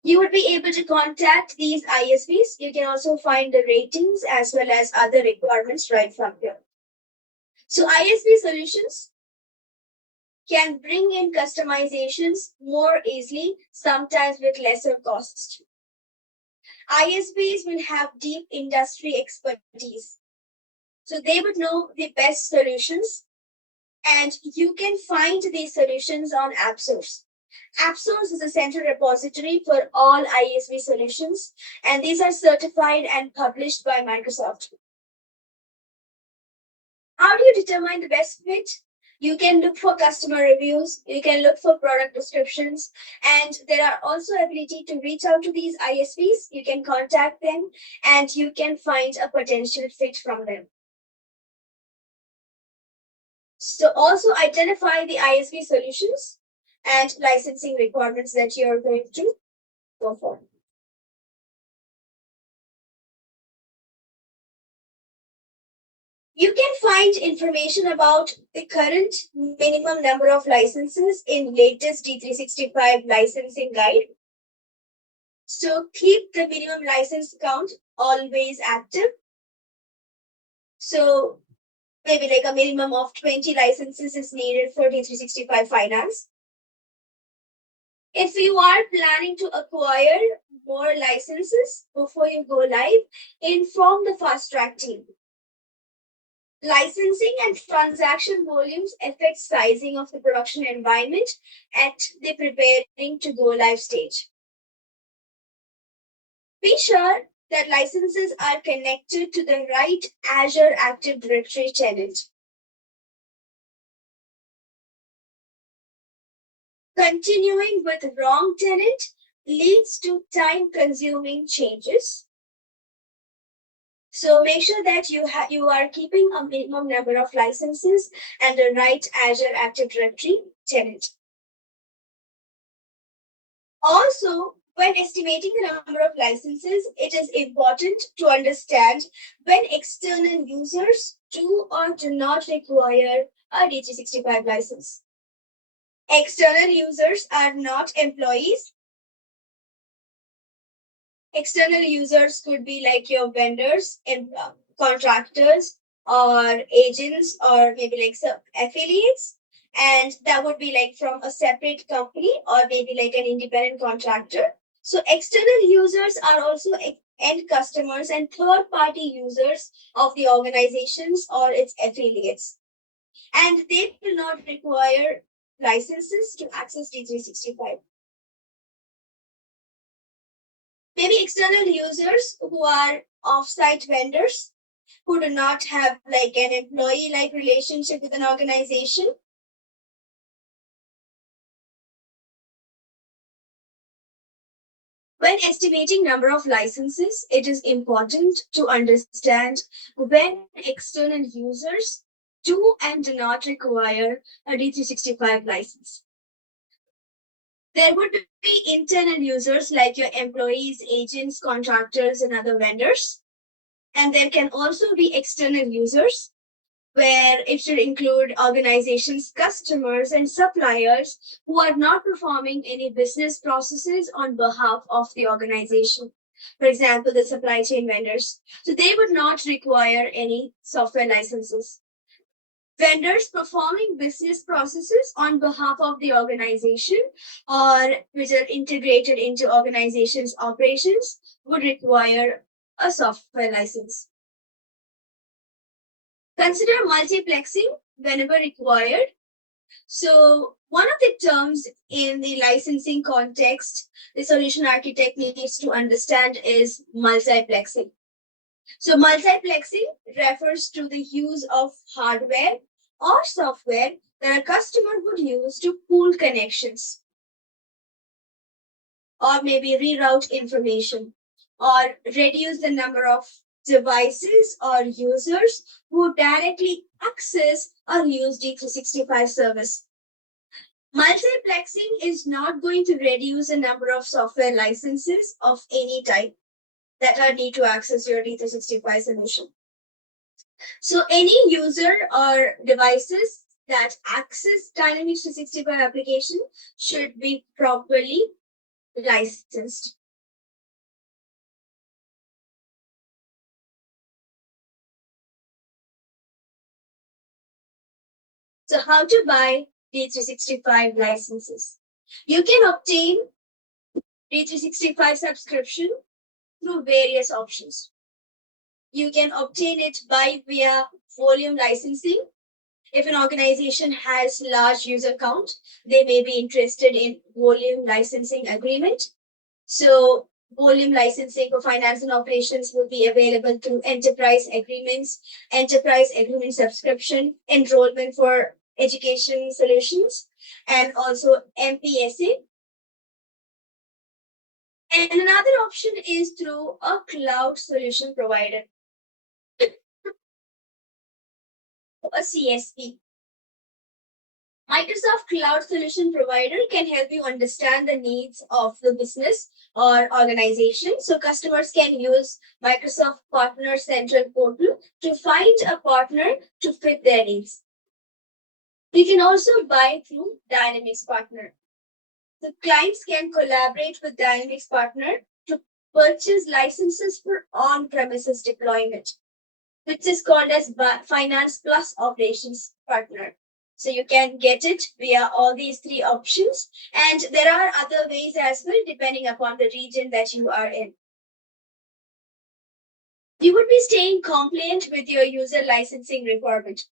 You would be able to contact these ISVs. You can also find the ratings as well as other requirements right from here. So ISV solutions can bring in customizations more easily, sometimes with lesser cost. ISVs will have deep industry expertise. So they would know the best solutions, and you can find these solutions on AppSource. AppSource is a central repository for all ISV solutions, and these are certified and published by Microsoft. How do you determine the best fit? You can look for customer reviews, you can look for product descriptions, and there are also ability to reach out to these ISVs. You can contact them and you can find a potential fit from them. So also identify the ISV solutions and licensing requirements that you're going to go for. You can find information about the current minimum number of licenses in latest D365 licensing guide. So keep the minimum license count always active. So maybe like a minimum of 20 licenses is needed for D365 Finance. If you are planning to acquire more licenses before you go live, inform the fast track team. Licensing and transaction volumes affect sizing of the production environment at the preparing to go live stage. Be sure that licenses are connected to the right Azure Active Directory tenant. Continuing with wrong tenant leads to time-consuming changes. So make sure that you are keeping a minimum number of licenses and the right Azure Active Directory tenant. Also, when estimating the number of licenses, it is important to understand when external users do or do not require a D365 license. External users are not employees. External users could be like your vendors, contractors, or agents, or maybe like some affiliates. And that would be like from a separate company or maybe like an independent contractor. So external users are also end customers and third-party users of the organizations or its affiliates. And they will not require licenses to access D365. Maybe external users who are off-site vendors who do not have like an employee-like relationship with an organization. When estimating number of licenses, it is important to understand when external users do and do not require a D365 license. There would be internal users like your employees, agents, contractors, and other vendors. And there can also be external users where it should include organizations, customers, and suppliers who are not performing any business processes on behalf of the organization. For example, the supply chain vendors. So they would not require any software licenses. Vendors performing business processes on behalf of the organization or which are integrated into organization's operations would require a software license. Consider multiplexing whenever required. So one of the terms in the licensing context, the solution architect needs to understand is multiplexing. So multiplexing refers to the use of hardware or software that a customer would use to pool connections or maybe reroute information or reduce the number of devices or users who directly access or use D365 service. Multiplexing is not going to reduce the number of software licenses of any type that are need to access your D365 solution. So any user or devices that access Dynamics 365 application should be properly licensed. So how to buy D365 licenses? You can obtain D365 subscription through various options. You can obtain it by via volume licensing. If an organization has large user count, they may be interested in volume licensing agreement. So volume licensing for finance and operations will be available through enterprise agreement subscription, enrollment for education solutions, and also MPSA. And another option is through a cloud solution provider, a CSP. Microsoft Cloud Solution Provider can help you understand the needs of the business or organization. So customers can use Microsoft Partner Central Portal to find a partner to fit their needs. You can also buy through Dynamics Partner. The clients can collaborate with Dynamics Partner to purchase licenses for on-premises deployment, which is called as Finance Plus Operations Partner. So you can get it via all these three options. And there are other ways as well, depending upon the region that you are in. You would be staying compliant with your user licensing requirement.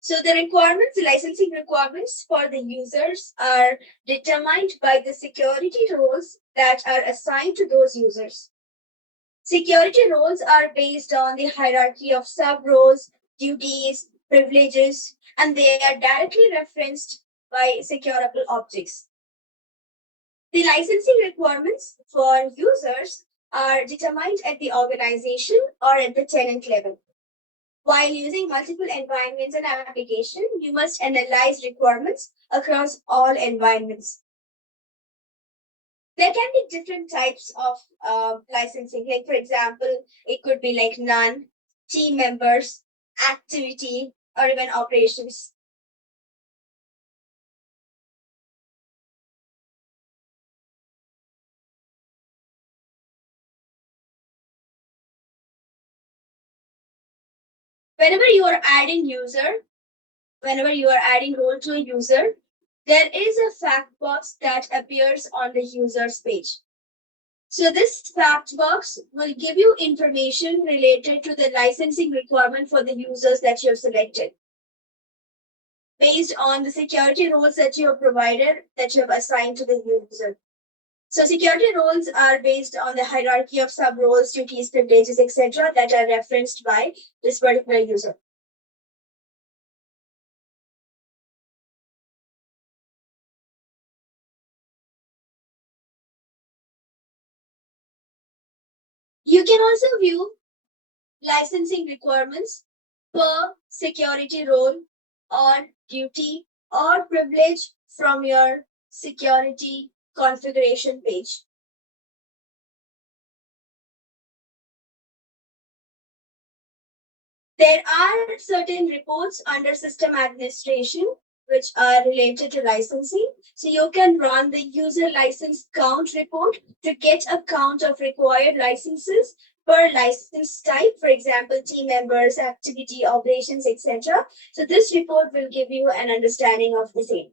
So the licensing requirements for the users are determined by the security roles that are assigned to those users. Security roles are based on the hierarchy of sub-roles, duties, privileges, and they are directly referenced by securable objects. The licensing requirements for users are determined at the organization or at the tenant level. While using multiple environments and applications, you must analyze requirements across all environments. There can be different types of licensing. Like, for example, it could be like none, team members, activity, or even operations. Whenever you are adding role to a user, there is a fact box that appears on the user's page. So this fact box will give you information related to the licensing requirement for the users that you have selected, based on the security roles that you have provided, that you have assigned to the user. So security roles are based on the hierarchy of sub-roles, duties, privileges, etc. that are referenced by this particular user. You can also view licensing requirements per security role or duty or privilege from your security configuration page. There are certain reports under system administration which are related to licensing. So you can run the user license count report to get a count of required licenses per license type, for example, team members, activity, operations, etc. So this report will give you an understanding of the same.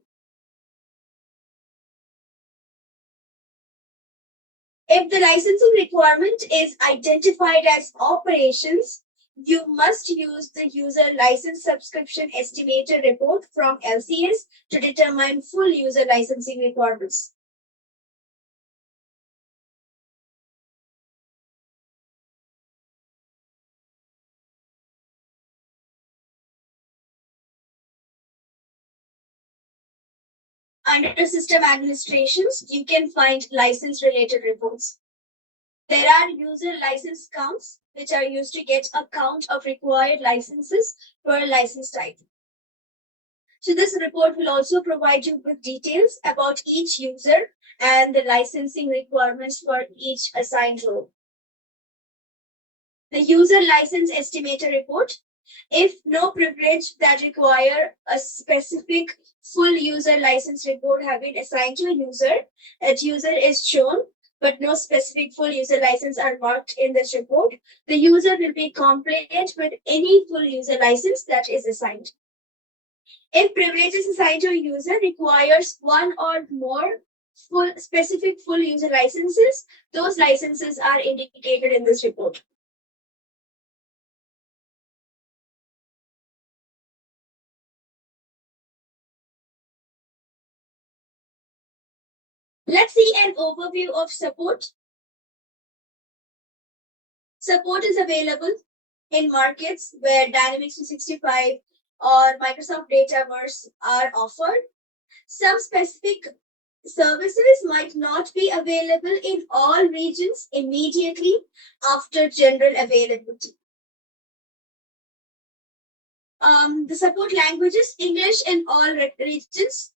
If the licensing requirement is identified as operations, you must use the user license subscription estimator report from LCS to determine full user licensing requirements. Under system administrations, you can find license related reports. There are user license counts, which are used to get a count of required licenses per license type. So this report will also provide you with details about each user and the licensing requirements for each assigned role. The user license estimator report. If no privilege that require a specific full user license report have been assigned to a user, that user is shown, but no specific full user license are marked in this report, the user will be compliant with any full user license that is assigned. If privileges assigned to a user requires one or more specific full user licenses, those licenses are indicated in this report. Let's see an overview of support. Support is available in markets where Dynamics 365 or Microsoft Dataverse are offered. Some specific services might not be available in all regions immediately after general availability. The support languages, English in all regions,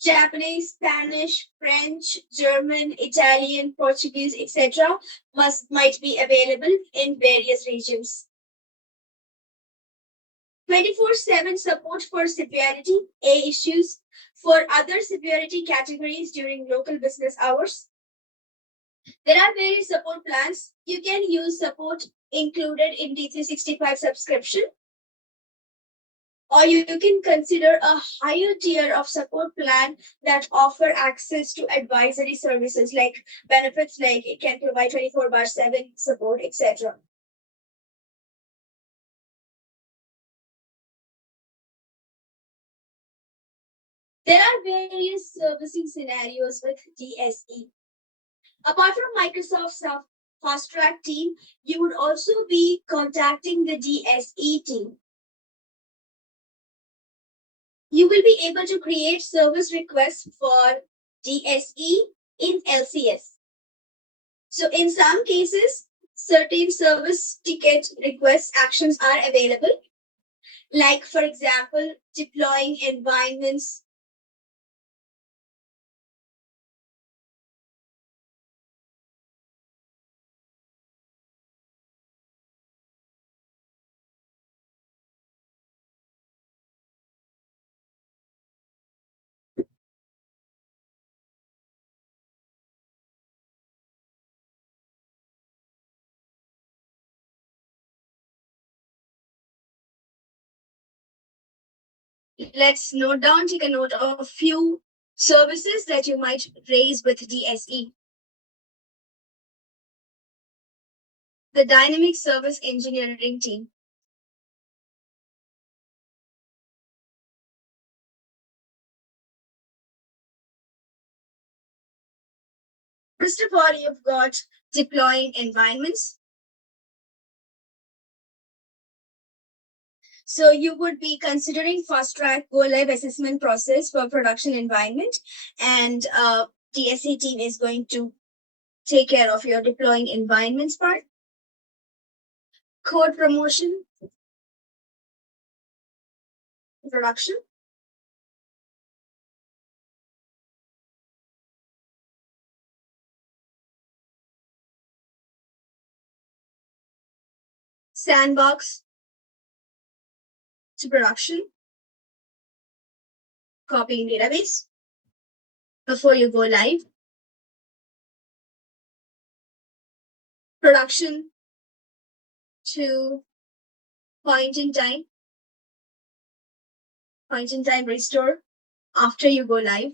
Japanese, Spanish, French, German, Italian, Portuguese, etc. might be available in various regions. 24/7 support for severity A issues for other severity categories during local business hours. There are various support plans. You can use support included in D365 subscription, or you can consider a higher tier of support plan that offer access to advisory services like benefits, like it can provide 24/7 support, etc. There are various servicing scenarios with DSE. Apart from Microsoft's Fast Track team, you would also be contacting the DSE team. You will be able to create service requests for DSE in LCS. So in some cases, certain service ticket request actions are available, like for example, deploying environments. Let's take a note of a few services that you might raise with DSE. The Dynamic Service Engineering team. First of all, you've got deploying environments. So you would be considering fast track go live assessment process for production environment, and DSE team is going to take care of your deploying environments part. Code promotion, production. Sandbox to production. Copying database before you go live. Production to point in time restore after you go live.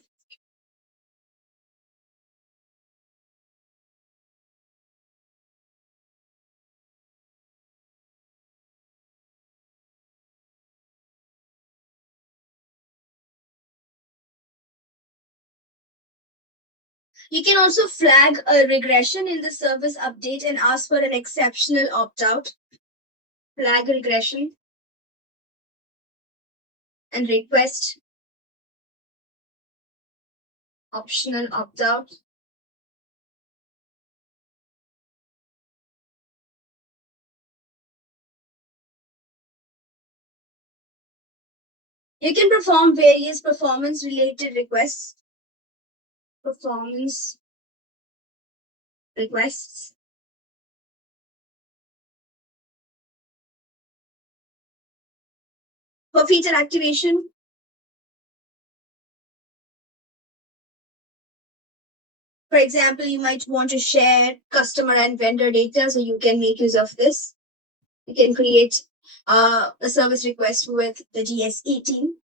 You can also flag a regression in the service update and ask for an exceptional opt-out. Flag regression and request optional opt-out. You can perform various performance-related requests. Performance requests. For feature activation, for example, you might want to share customer and vendor data, so you can make use of this. You can create a service request with the DSE team.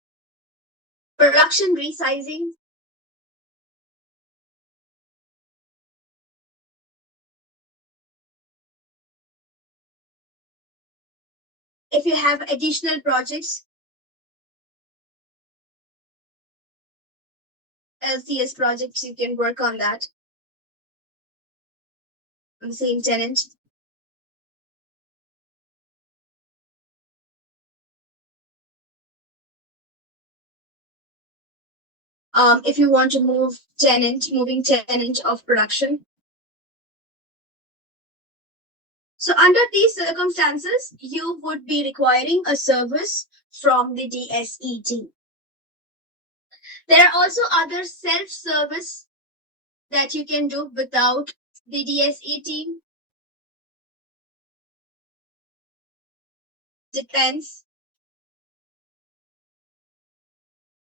Production resizing. If you have additional projects, LCS projects, you can work on that on the same tenant. if you want to moving tenant of production. So under these circumstances, you would be requiring a service from the DSET. There are also other self-service that you can do without the DSET. Depends.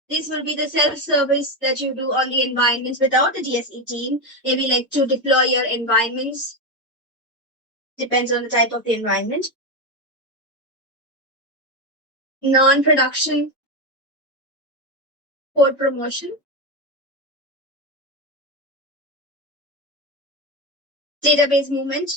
This will be the self-service that you do on the environments without the DSET. Maybe like to deploy your environments. Depends on the type of the environment. Non-production code promotion. Database movement.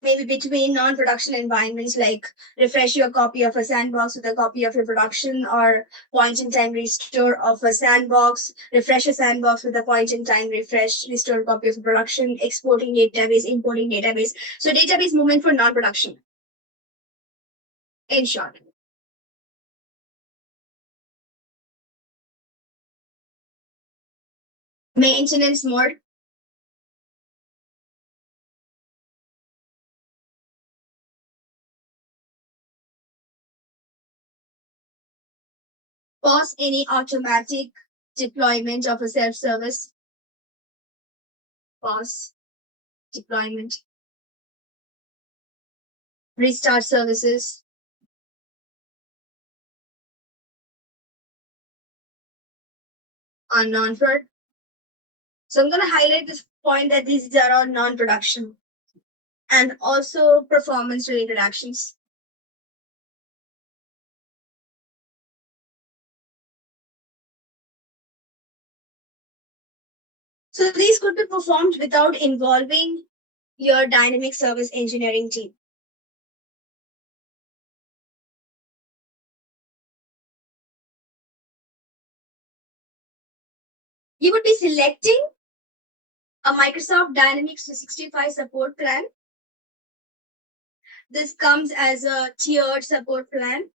Maybe between non-production environments, like refresh your copy of a sandbox with a copy of your production, or point-in-time restore of a sandbox, refresh a sandbox with a point-in-time refresh, restore copy of production, exporting database, importing database. So database movement for non-production, in short. Maintenance mode. Pause any automatic deployment of a self-service. Pause deployment. Restart services. On non-prod. So I'm going to highlight this point that these are all non-production and also performance-related actions. So these could be performed without involving your dynamic service engineering team. You would be selecting a Microsoft Dynamics 365 support plan. This comes as a tiered support plan.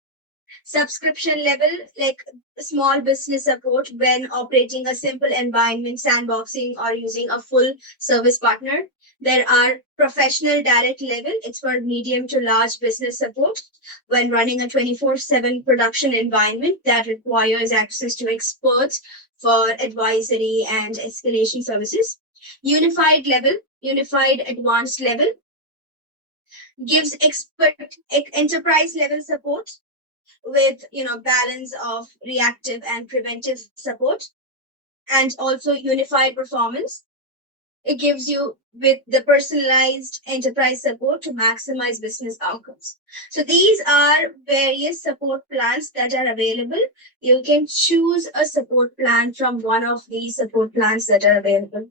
Subscription level, like small business support when operating a simple environment, sandboxing, or using a full service partner. There are professional direct level, it's for medium to large business support when running a 24/7 production environment that requires access to experts for advisory and escalation services. Unified level, unified advanced level gives enterprise level support with balance of reactive and preventive support, and also unified performance. It gives you with the personalized enterprise support to maximize business outcomes. So these are various support plans that are available. You can choose a support plan from one of these support plans that are available.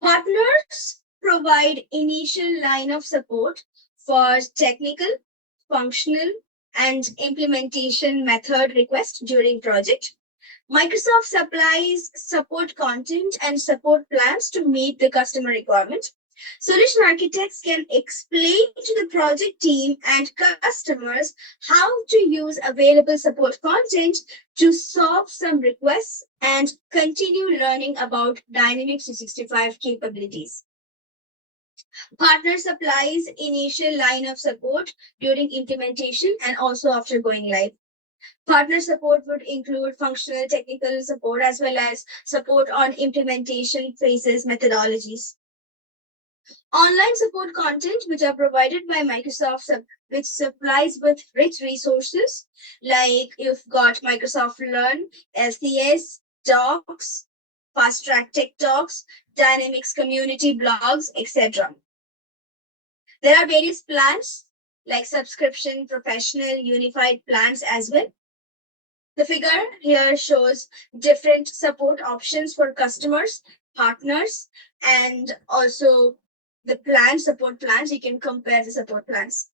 Partners provide initial line of support for technical, functional, and implementation method requests during project. Microsoft supplies support content and support plans to meet the customer requirement. Solution architects can explain to the project team and customers how to use available support content to solve some requests and continue learning about Dynamics 365 capabilities. Partner supplies initial line of support during implementation and also after going live. Partner support would include functional technical support as well as support on implementation phases methodologies. Online support content, which are provided by Microsoft, which supplies with rich resources, like you've got Microsoft Learn, LCS, Docs, Fast Track Tech Talks, Dynamics community blogs, etc. There are various plans like subscription, professional, unified plans as well. The figure here shows different support options for customers, partners, and also the support plans. You can compare the support plans.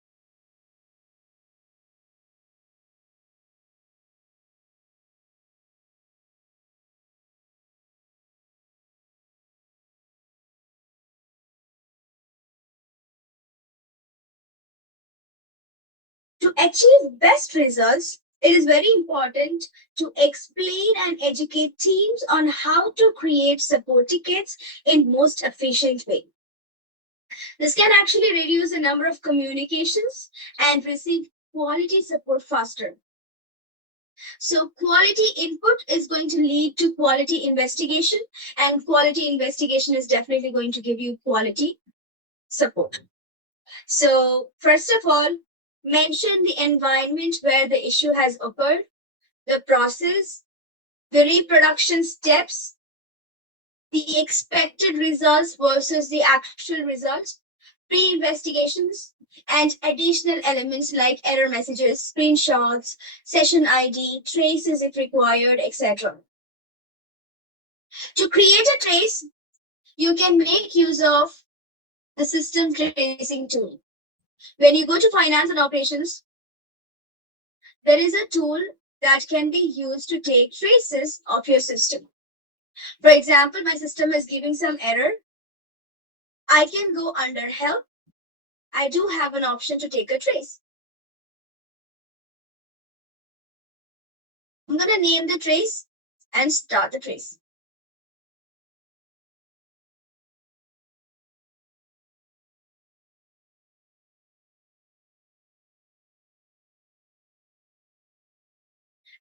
To achieve best results, it is very important to explain and educate teams on how to create support tickets in most efficient way. This can actually reduce the number of communications and receive quality support faster. So quality input is going to lead to quality investigation, and quality investigation is definitely going to give you quality support. So first of all, mention the environment where the issue has occurred, the process, the reproduction steps, the expected results versus the actual results, pre-investigations, and additional elements like error messages, screenshots, session ID, traces if required, etc. To create a trace, you can make use of the system tracing tool. When you go to finance and operations, there is a tool that can be used to take traces of your system. For example, my system is giving some error. I can go under help. I do have an option to take a trace. I'm going to name the trace and start the trace.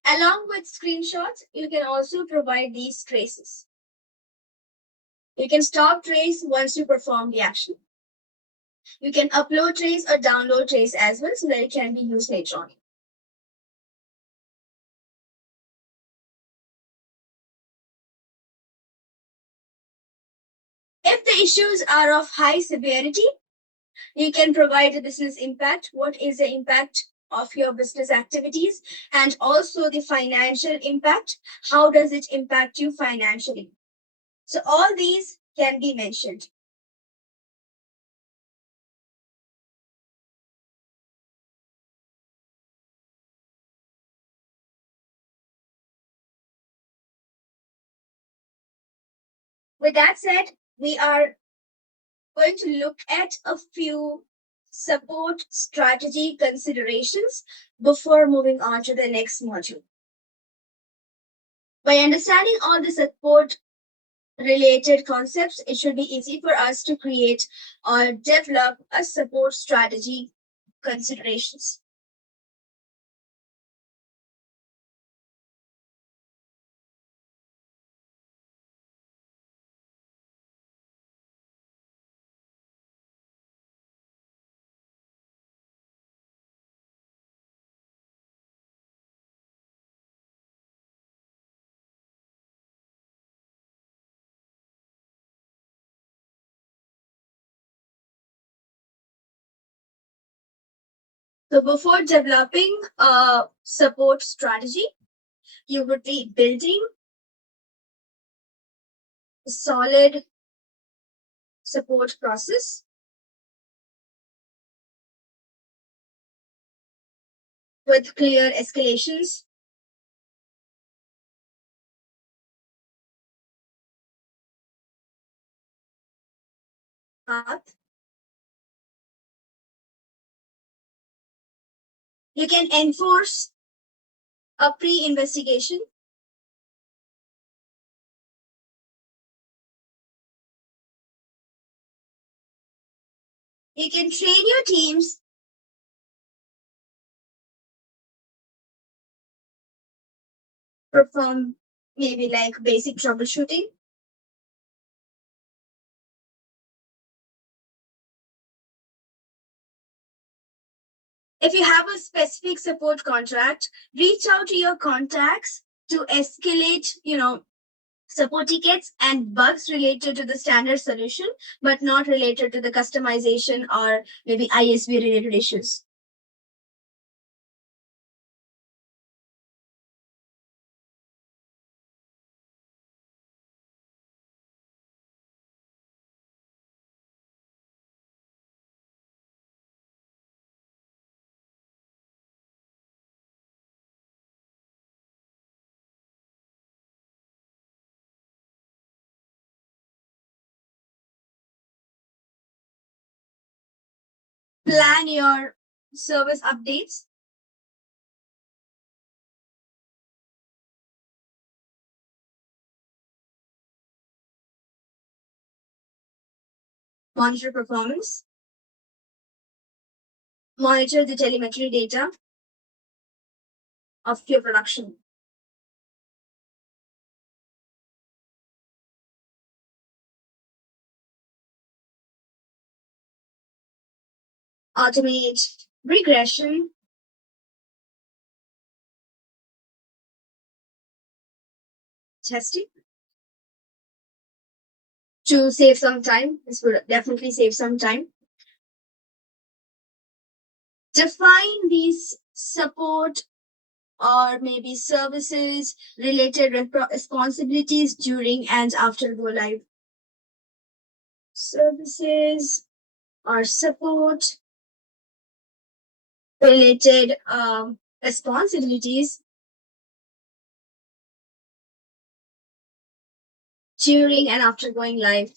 Along with screenshots, you can also provide these traces. You can stop trace once you perform the action. You can upload trace or download trace as well so that it can be used later on. If the issues are of high severity, you can provide the business impact. What is the impact of your business activities? And also the financial impact. How does it impact you financially? So all these can be mentioned. With that said, we are going to look at a few support strategy considerations before moving on to the next module. By understanding all the support related concepts, it should be easy for us to create or develop a support strategy considerations. So before developing a support strategy, you would be building a solid support process with clear escalations, path. You can enforce a pre-investigation. You can train your teams perform maybe like basic troubleshooting. If you have a specific support contract, reach out to your contacts to escalate, support tickets and bugs related to the standard solution, but not related to the customization or maybe ISV related issues. Plan your service updates. monitor performance, monitor the telemetry data of your production. Automate regression, testing to save some time. This will definitely save some time. Define these support or maybe services related responsibilities during and after go live. Services or support related responsibilities during and after going live.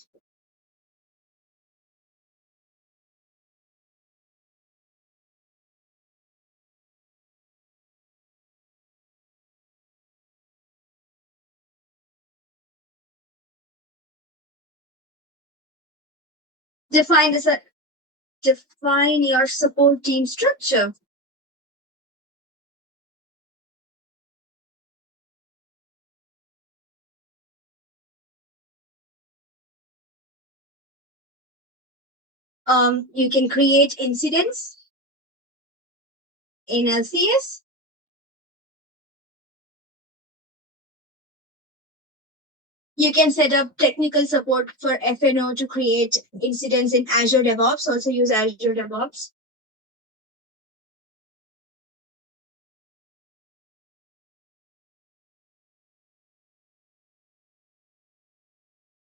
Define your support team structure. You can create incidents in LCS. You can set up technical support for F&O to create incidents in Azure DevOps. Also use Azure DevOps.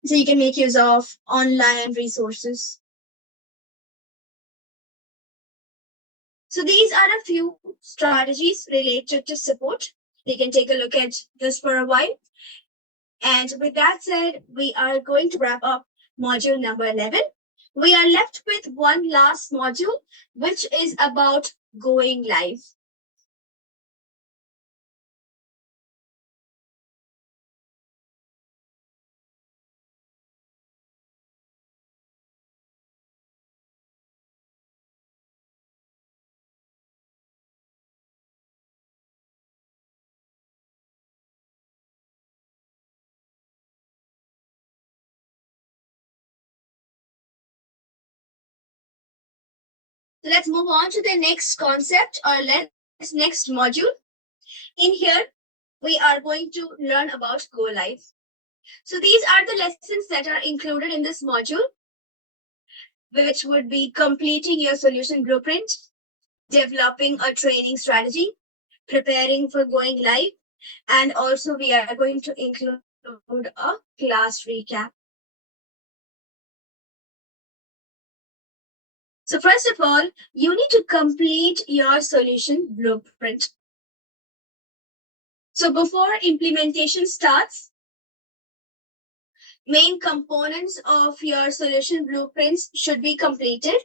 So you can make use of online resources. So these are a few strategies related to support. You can take a look at this for a while. And with that said, we are going to wrap up module number 11. We are left with one last module, which is about going live. Let's move on to the next concept or next module. In here, we are going to learn about go live. So these are the lessons that are included in this module, which would be completing your solution blueprint, developing a training strategy, preparing for going live, and also we are going to include a class recap. So first of all, you need to complete your solution blueprint. So before implementation starts, main components of your solution blueprints should be completed.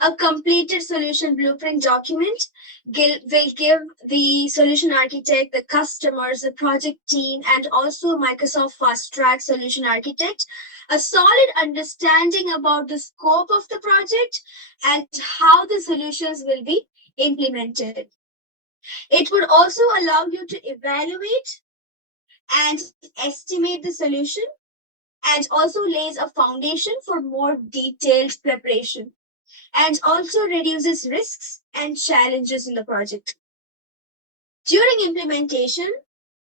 A completed solution blueprint document will give the solution architect, the customers, the project team, and also Microsoft Fast Track Solution Architect a solid understanding about the scope of the project and how the solutions will be implemented. It would also allow you to evaluate and estimate the solution and also lays a foundation for more detailed preparation and also reduces risks and challenges in the project. During implementation,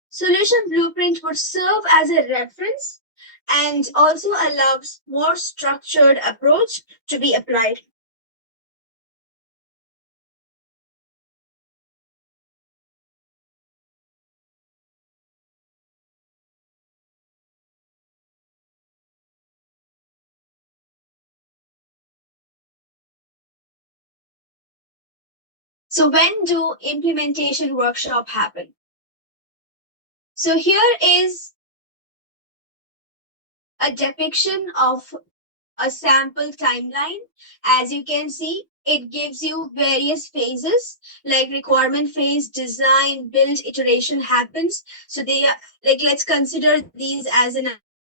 solution blueprint would serve as a reference and also allows more structured approach to be applied. So when do implementation workshop happen? So here is a depiction of a sample timeline. As you can see, it gives you various phases like requirement phase, design, build, iteration happens. So they are like, let's consider these as a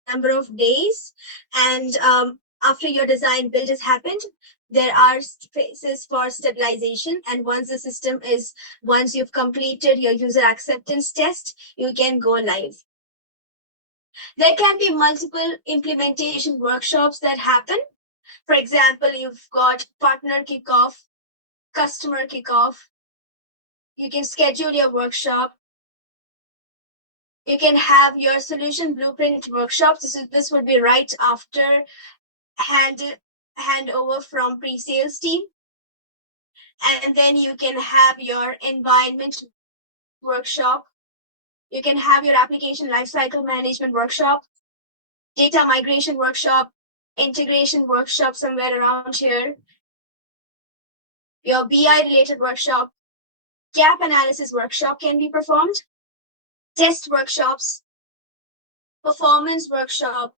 number of days. And after your design build has happened, there are phases for stabilization. And once you've completed your user acceptance test, you can go live. There can be multiple implementation workshops that happen. For example, you've got partner kickoff, customer kickoff. You can schedule your workshop. You can have your solution blueprint workshop. This would be right after handover from pre-sales team. And then you can have your environment workshop. You can have your application lifecycle management workshop, data migration workshop, integration workshop somewhere around here, your BI related workshop, gap analysis workshop can be performed, test workshops, performance workshop,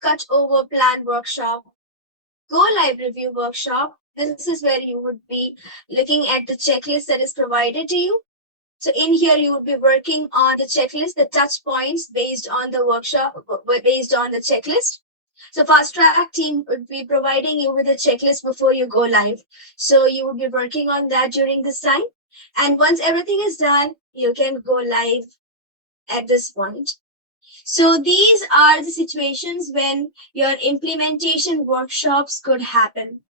cut over plan workshop, go live review workshop. This is where you would be looking at the checklist that is provided to you. So in here, you would be working on the checklist, the touch points based on the workshop, based on the checklist. So fast track team would be providing you with a checklist before you go live. So you would be working on that during this time. And once everything is done, you can go live at this point. So these are the situations when your implementation workshops could happen.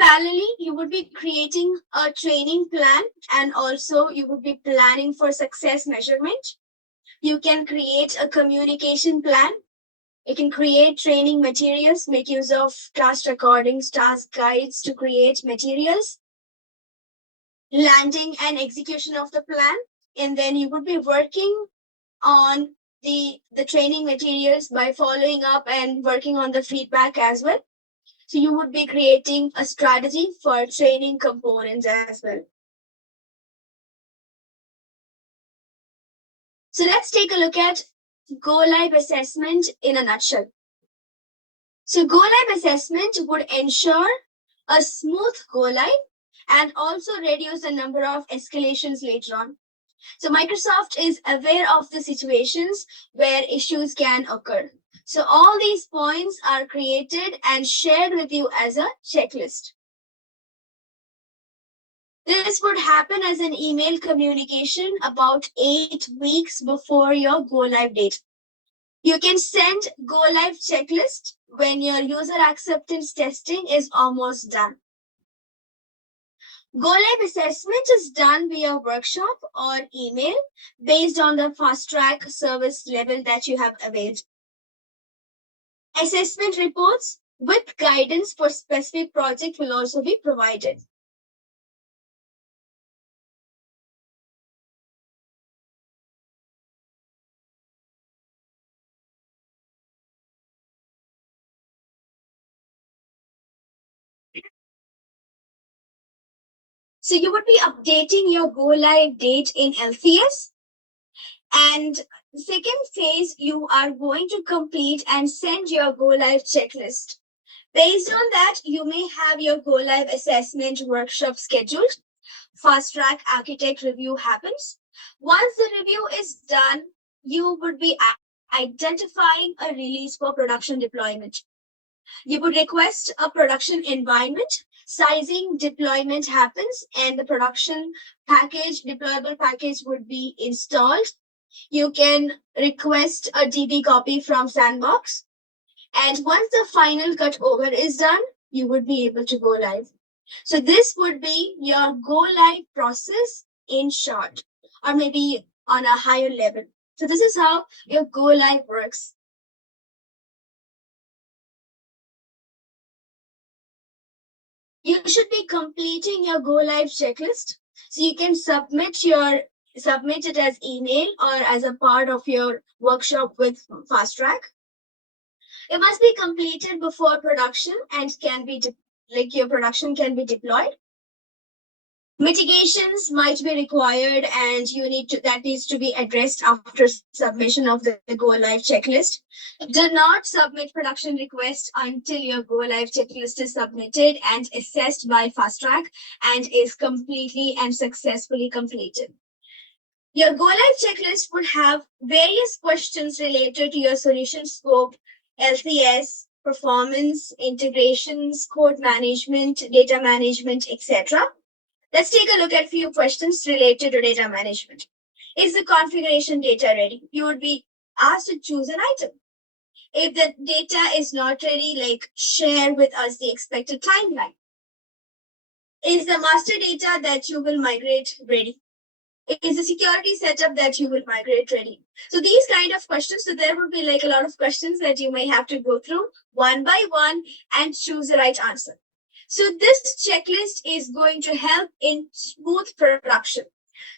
Parallelly, you would be creating a training plan, and also you would be planning for success measurement. You can create a communication plan. You can create training materials, make use of task recordings, task guides to create materials, landing and execution of the plan. And then you would be working on the training materials by following up and working on the feedback as well. So you would be creating a strategy for training components as well. So let's take a look at go live assessment in a nutshell. So go live assessment would ensure a smooth go live and also reduce the number of escalations later on. So Microsoft is aware of the situations where issues can occur. So all these points are created and shared with you as a checklist. This would happen as an email communication about 8 weeks before your go live date. You can send go live checklist when your user acceptance testing is almost done. Go live assessment is done via workshop or email based on the fast track service level that you have availed. Assessment reports with guidance for specific project will also be provided. So you would be updating your go live date in LCS. And the second phase, you are going to complete and send your go live checklist. Based on that, you may have your go live assessment workshop scheduled. Fast track architect review happens. Once the review is done, you would be identifying a release for production deployment. You would request a production environment, sizing, deployment happens, and the production package, deployable package would be installed. You can request a DB copy from Sandbox. And once the final cut over is done, you would be able to go live. So this would be your go live process in short, or maybe on a higher level. So this is how your go live works. You should be completing your go live checklist. So you can submit it as email or as a part of your workshop with Fast Track. It must be completed before production and can be your production can be deployed. Mitigations might be required and that needs to be addressed after submission of the go live checklist. Do not submit production request until your go live checklist is submitted and assessed by fast track and is completely and successfully completed. Your go live checklist would have various questions related to your solution scope, LCS, performance, integrations, code management, data management, etc. Let's take a look at a few questions related to data management. Is the configuration data ready? You would be asked to choose an item. If the data is not ready, share with us the expected timeline. Is the master data that you will migrate ready? Is the security setup that you will migrate ready? So these kind of questions, so there would be a lot of questions that you may have to go through one by one and choose the right answer. So this checklist is going to help in smooth production.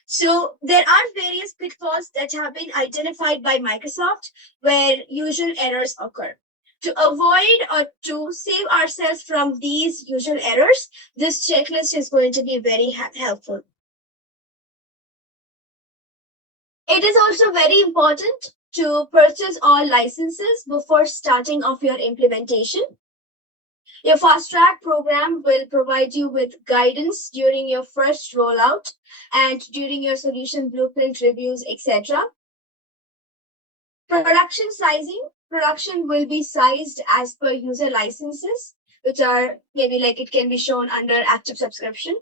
So there are various pitfalls that have been identified by Microsoft where usual errors occur. To avoid or to save ourselves from these usual errors, this checklist is going to be very helpful. It is also very important to purchase all licenses before starting off your implementation. Your fast track program will provide you with guidance during your first rollout and during your solution blueprint reviews, etc. Production sizing. Production will be sized as per user licenses, which are maybe it can be shown under active subscription.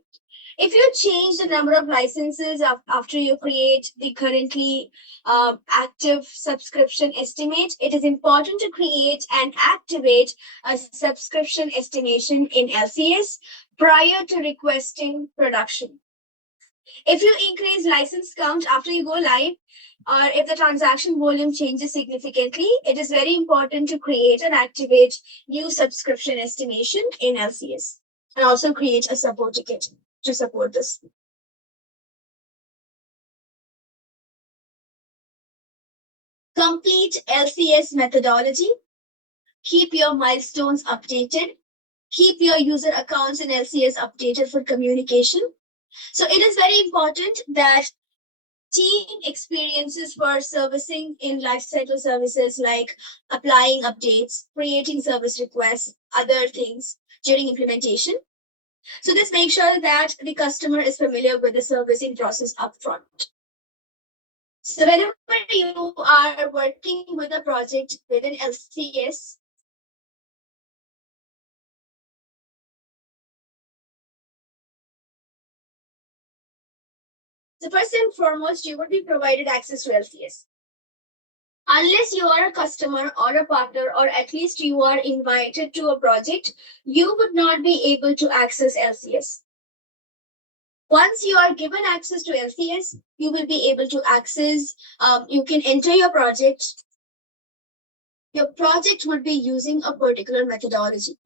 If you change the number of licenses after you create the currently active subscription estimate, it is important to create and activate a subscription estimation in LCS prior to requesting production. If you increase license count after you go live, or if the transaction volume changes significantly, it is very important to create and activate new subscription estimation in LCS and also create a support ticket to support this. Complete LCS methodology. Keep your milestones updated. Keep your user accounts in LCS updated for communication. So it is very important that team experiences for servicing in lifecycle services like applying updates, creating service requests, other things during implementation. So this makes sure that the customer is familiar with the servicing process upfront. So whenever you are working with a project within LCS, so first and foremost, you would be provided access to LCS. Unless you are a customer or a partner, or at least you are invited to a project, you would not be able to access LCS. Once you are given access to LCS, you will be able to access, you can enter your project. Your project would be using a particular methodology.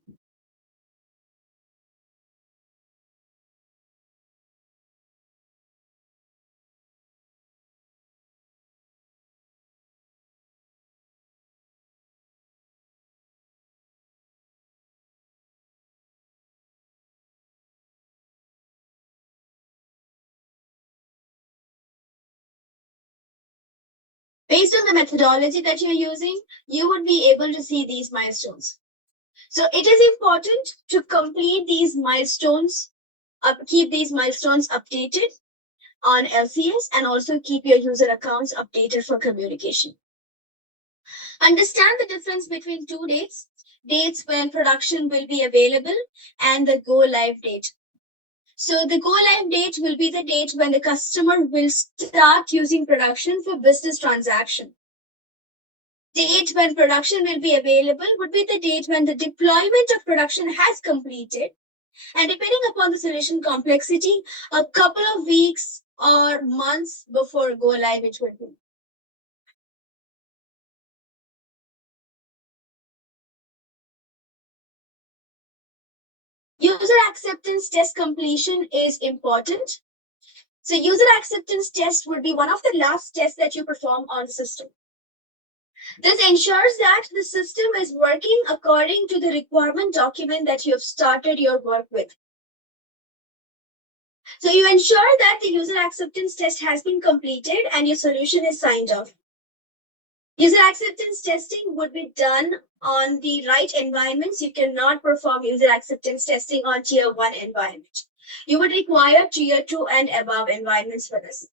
Based on the methodology that you're using, you would be able to see these milestones. So it is important to complete these milestones, keep these milestones updated on LCS, and also keep your user accounts updated for communication. Understand the difference between two dates when production will be available and the go live date. So the go live date will be the date when the customer will start using production for business transaction. Date when production will be available would be the date when the deployment of production has completed. And depending upon the solution complexity, a couple of weeks or months before go live it would be. User acceptance test completion is important. So user acceptance test would be one of the last tests that you perform on the system. This ensures that the system is working according to the requirement document that you have started your work with. So you ensure that the user acceptance test has been completed and your solution is signed off. User acceptance testing would be done on the right environments. You cannot perform user acceptance testing on tier 1 environment. You would require tier 2 and above environments for this.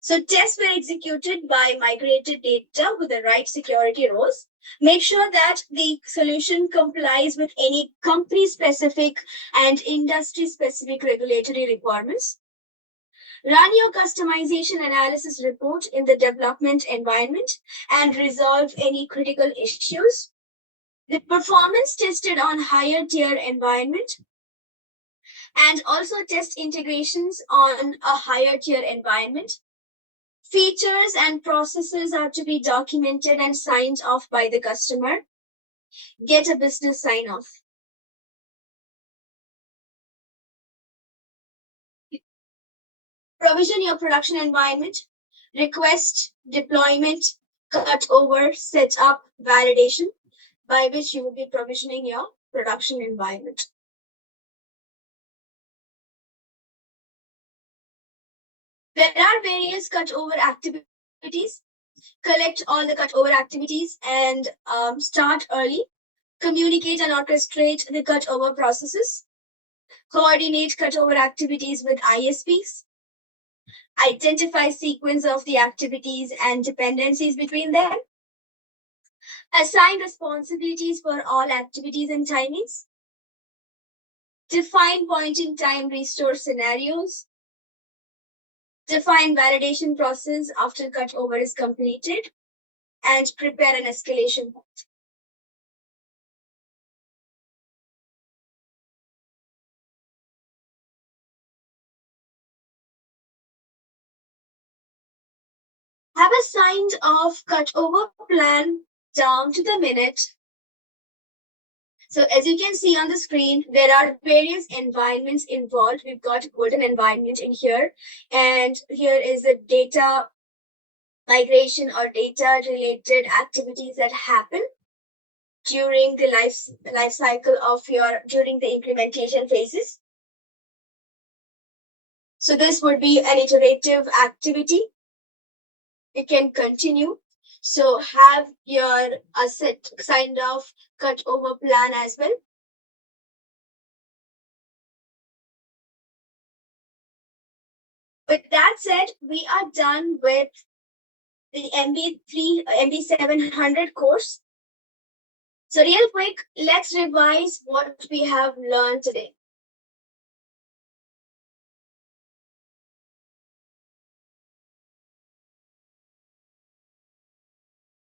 So tests were executed by migrated data with the right security roles. Make sure that the solution complies with any company-specific and industry-specific regulatory requirements. Run your customization analysis report in the development environment and resolve any critical issues. The performance tested on higher tier environment and also test integrations on a higher tier environment. Features and processes are to be documented and signed off by the customer. Get a business sign off. Provision your production environment. Request, deployment, cut over, set up, validation, by which you will be provisioning your production environment. There are various cutover activities. Collect all the cutover activities and start early. Communicate and orchestrate the cutover processes. Coordinate cutover activities with ISPs. Identify sequence of the activities and dependencies between them. Assign responsibilities for all activities and timings. Define point-in-time restore scenarios. Define validation process after cutover is completed. And prepare an escalation point. Have a signed off cutover plan down to the minute. So as you can see on the screen, there are various environments involved. We've got golden environment in here, and here is the data migration or data related activities that happen during the life cycle of during the implementation phases. So this would be an iterative activity. You can continue. So have your asset signed off cutover plan as well. With that said, we are done with the MB-700 course. So real quick, let's revise what we have learned today.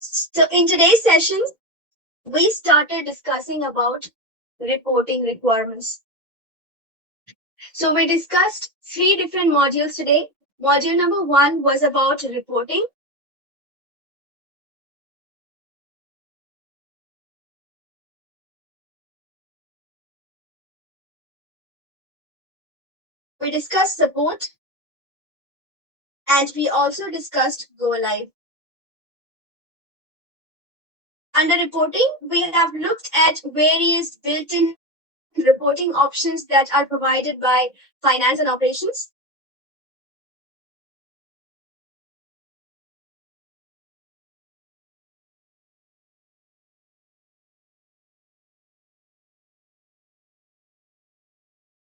So in today's session, we started discussing about reporting requirements. So we discussed 3 different modules today. Module number 1 was about reporting. We discussed support. And we also discussed go live. Under reporting, we have looked at various built-in reporting options that are provided by finance and operations.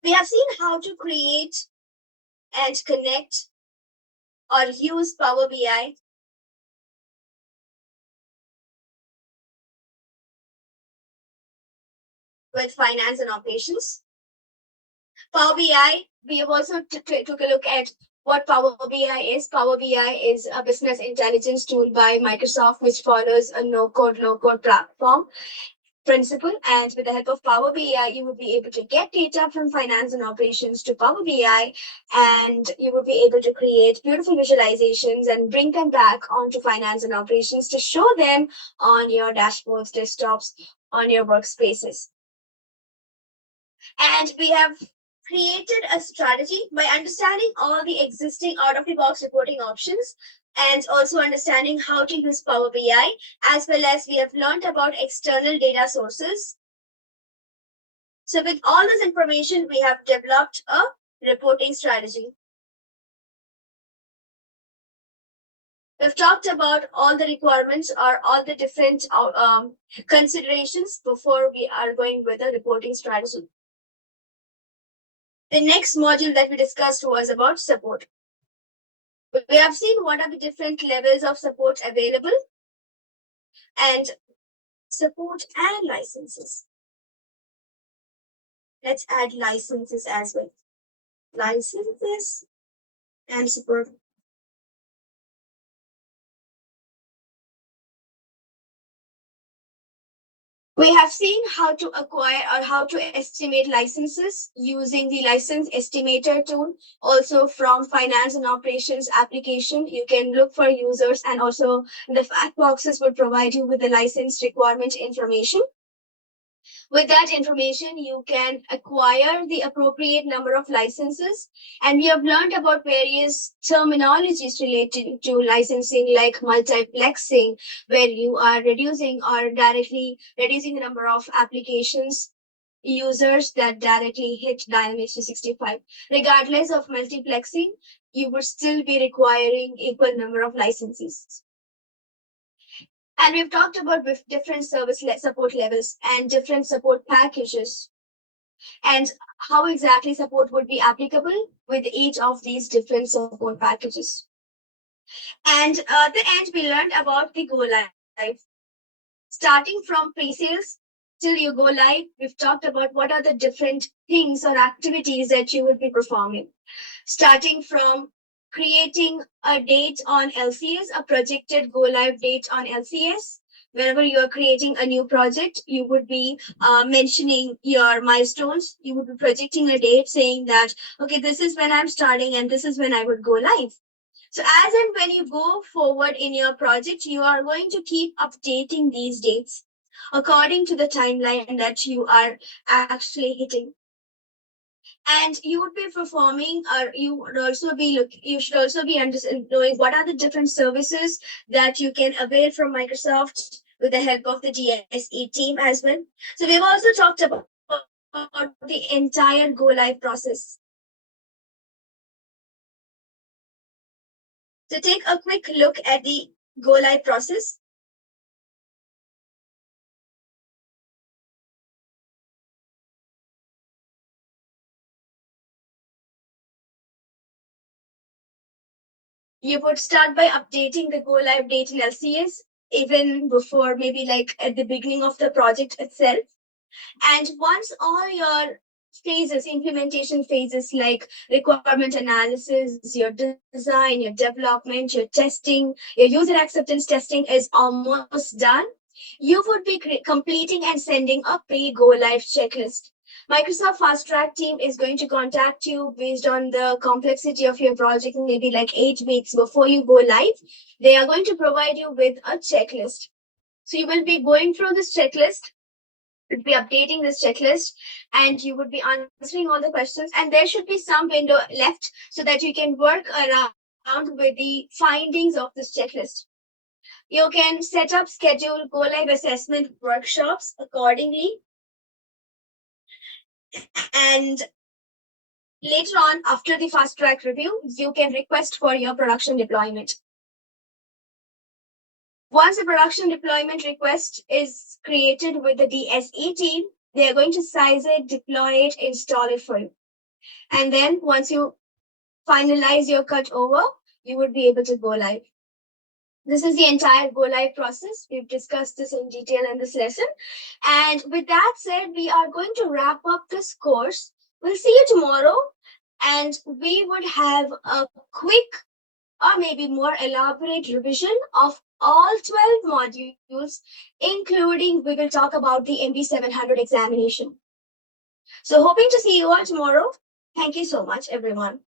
We have seen how to create and connect or use Power BI. With finance and operations. Power BI, we have also took a look at what Power BI is. Power BI is a business intelligence tool by Microsoft, which follows a no-code, low-code platform principle. And with the help of Power BI, you will be able to get data from finance and operations to Power BI, and you will be able to create beautiful visualizations and bring them back onto finance and operations to show them on your dashboards, desktops, on your workspaces. And we have created a strategy by understanding all the existing out-of-the-box reporting options and also understanding how to use Power BI, as well as we have learned about external data sources. So with all this information, we have developed a reporting strategy. We've talked about all the requirements or all the different considerations before we are going with a reporting strategy. The next module that we discussed was about support. We have seen what are the different levels of support available and support and licenses. Let's add licenses as well. Licenses and support. We have seen how to acquire or how to estimate licenses using the license estimator tool. Also from finance and operations application, you can look for users, and also the fact boxes will provide you with the license requirement information. With that information, you can acquire the appropriate number of licenses. And we have learned about various terminologies related to licensing, like multiplexing, where you are reducing or directly reducing the number of applications users that directly hit Dynamics 365. Regardless of multiplexing, you would still be requiring equal number of licenses. And we've talked about with different service support levels and different support packages and how exactly support would be applicable with each of these different support packages. And at the end, we learned about the go live. Starting from pre-sales till you go live, we've talked about what are the different things or activities that you would be performing. Starting from creating a date on LCS, a projected go live date on LCS. Whenever you are creating a new project, you would be mentioning your milestones. You would be projecting a date saying that, okay, this is when I'm starting and this is when I would go live. So as and when you go forward in your project, you are going to keep updating these dates according to the timeline that you are actually hitting. And you would be performing, or you would also be you should also be knowing what are the different services that you can avail from Microsoft with the help of the DSE team as well. So we've also talked about the entire go live process. So take a quick look at the go live process. You would start by updating the go live date in LCS, even before maybe like at the beginning of the project itself. And once all your phases, implementation phases like requirement analysis, your design, your development, your testing, your user acceptance testing is almost done, you would be completing and sending a pre-go live checklist. Microsoft Fast Track team is going to contact you based on the complexity of your project, maybe like 8 weeks before you go live. They are going to provide you with a checklist. So you will be going through this checklist, would be updating this checklist, and you would be answering all the questions, and there should be some window left so that you can work around with the findings of this checklist. You can set up, schedule go live assessment workshops accordingly, and later on, after the fast track review, you can request for your production deployment. Once the production deployment request is created with the DSE team, they are going to size it, deploy it, install it for you. And then once you finalize your cut over, you would be able to go live. This is the entire go live process. We've discussed this in detail in this lesson. And with that said, we are going to wrap up this course. We'll see you tomorrow, and we would have a quick or maybe more elaborate revision of all 12 modules, including we will talk about the MB-700 examination. So hoping to see you all tomorrow. Thank you so much, everyone.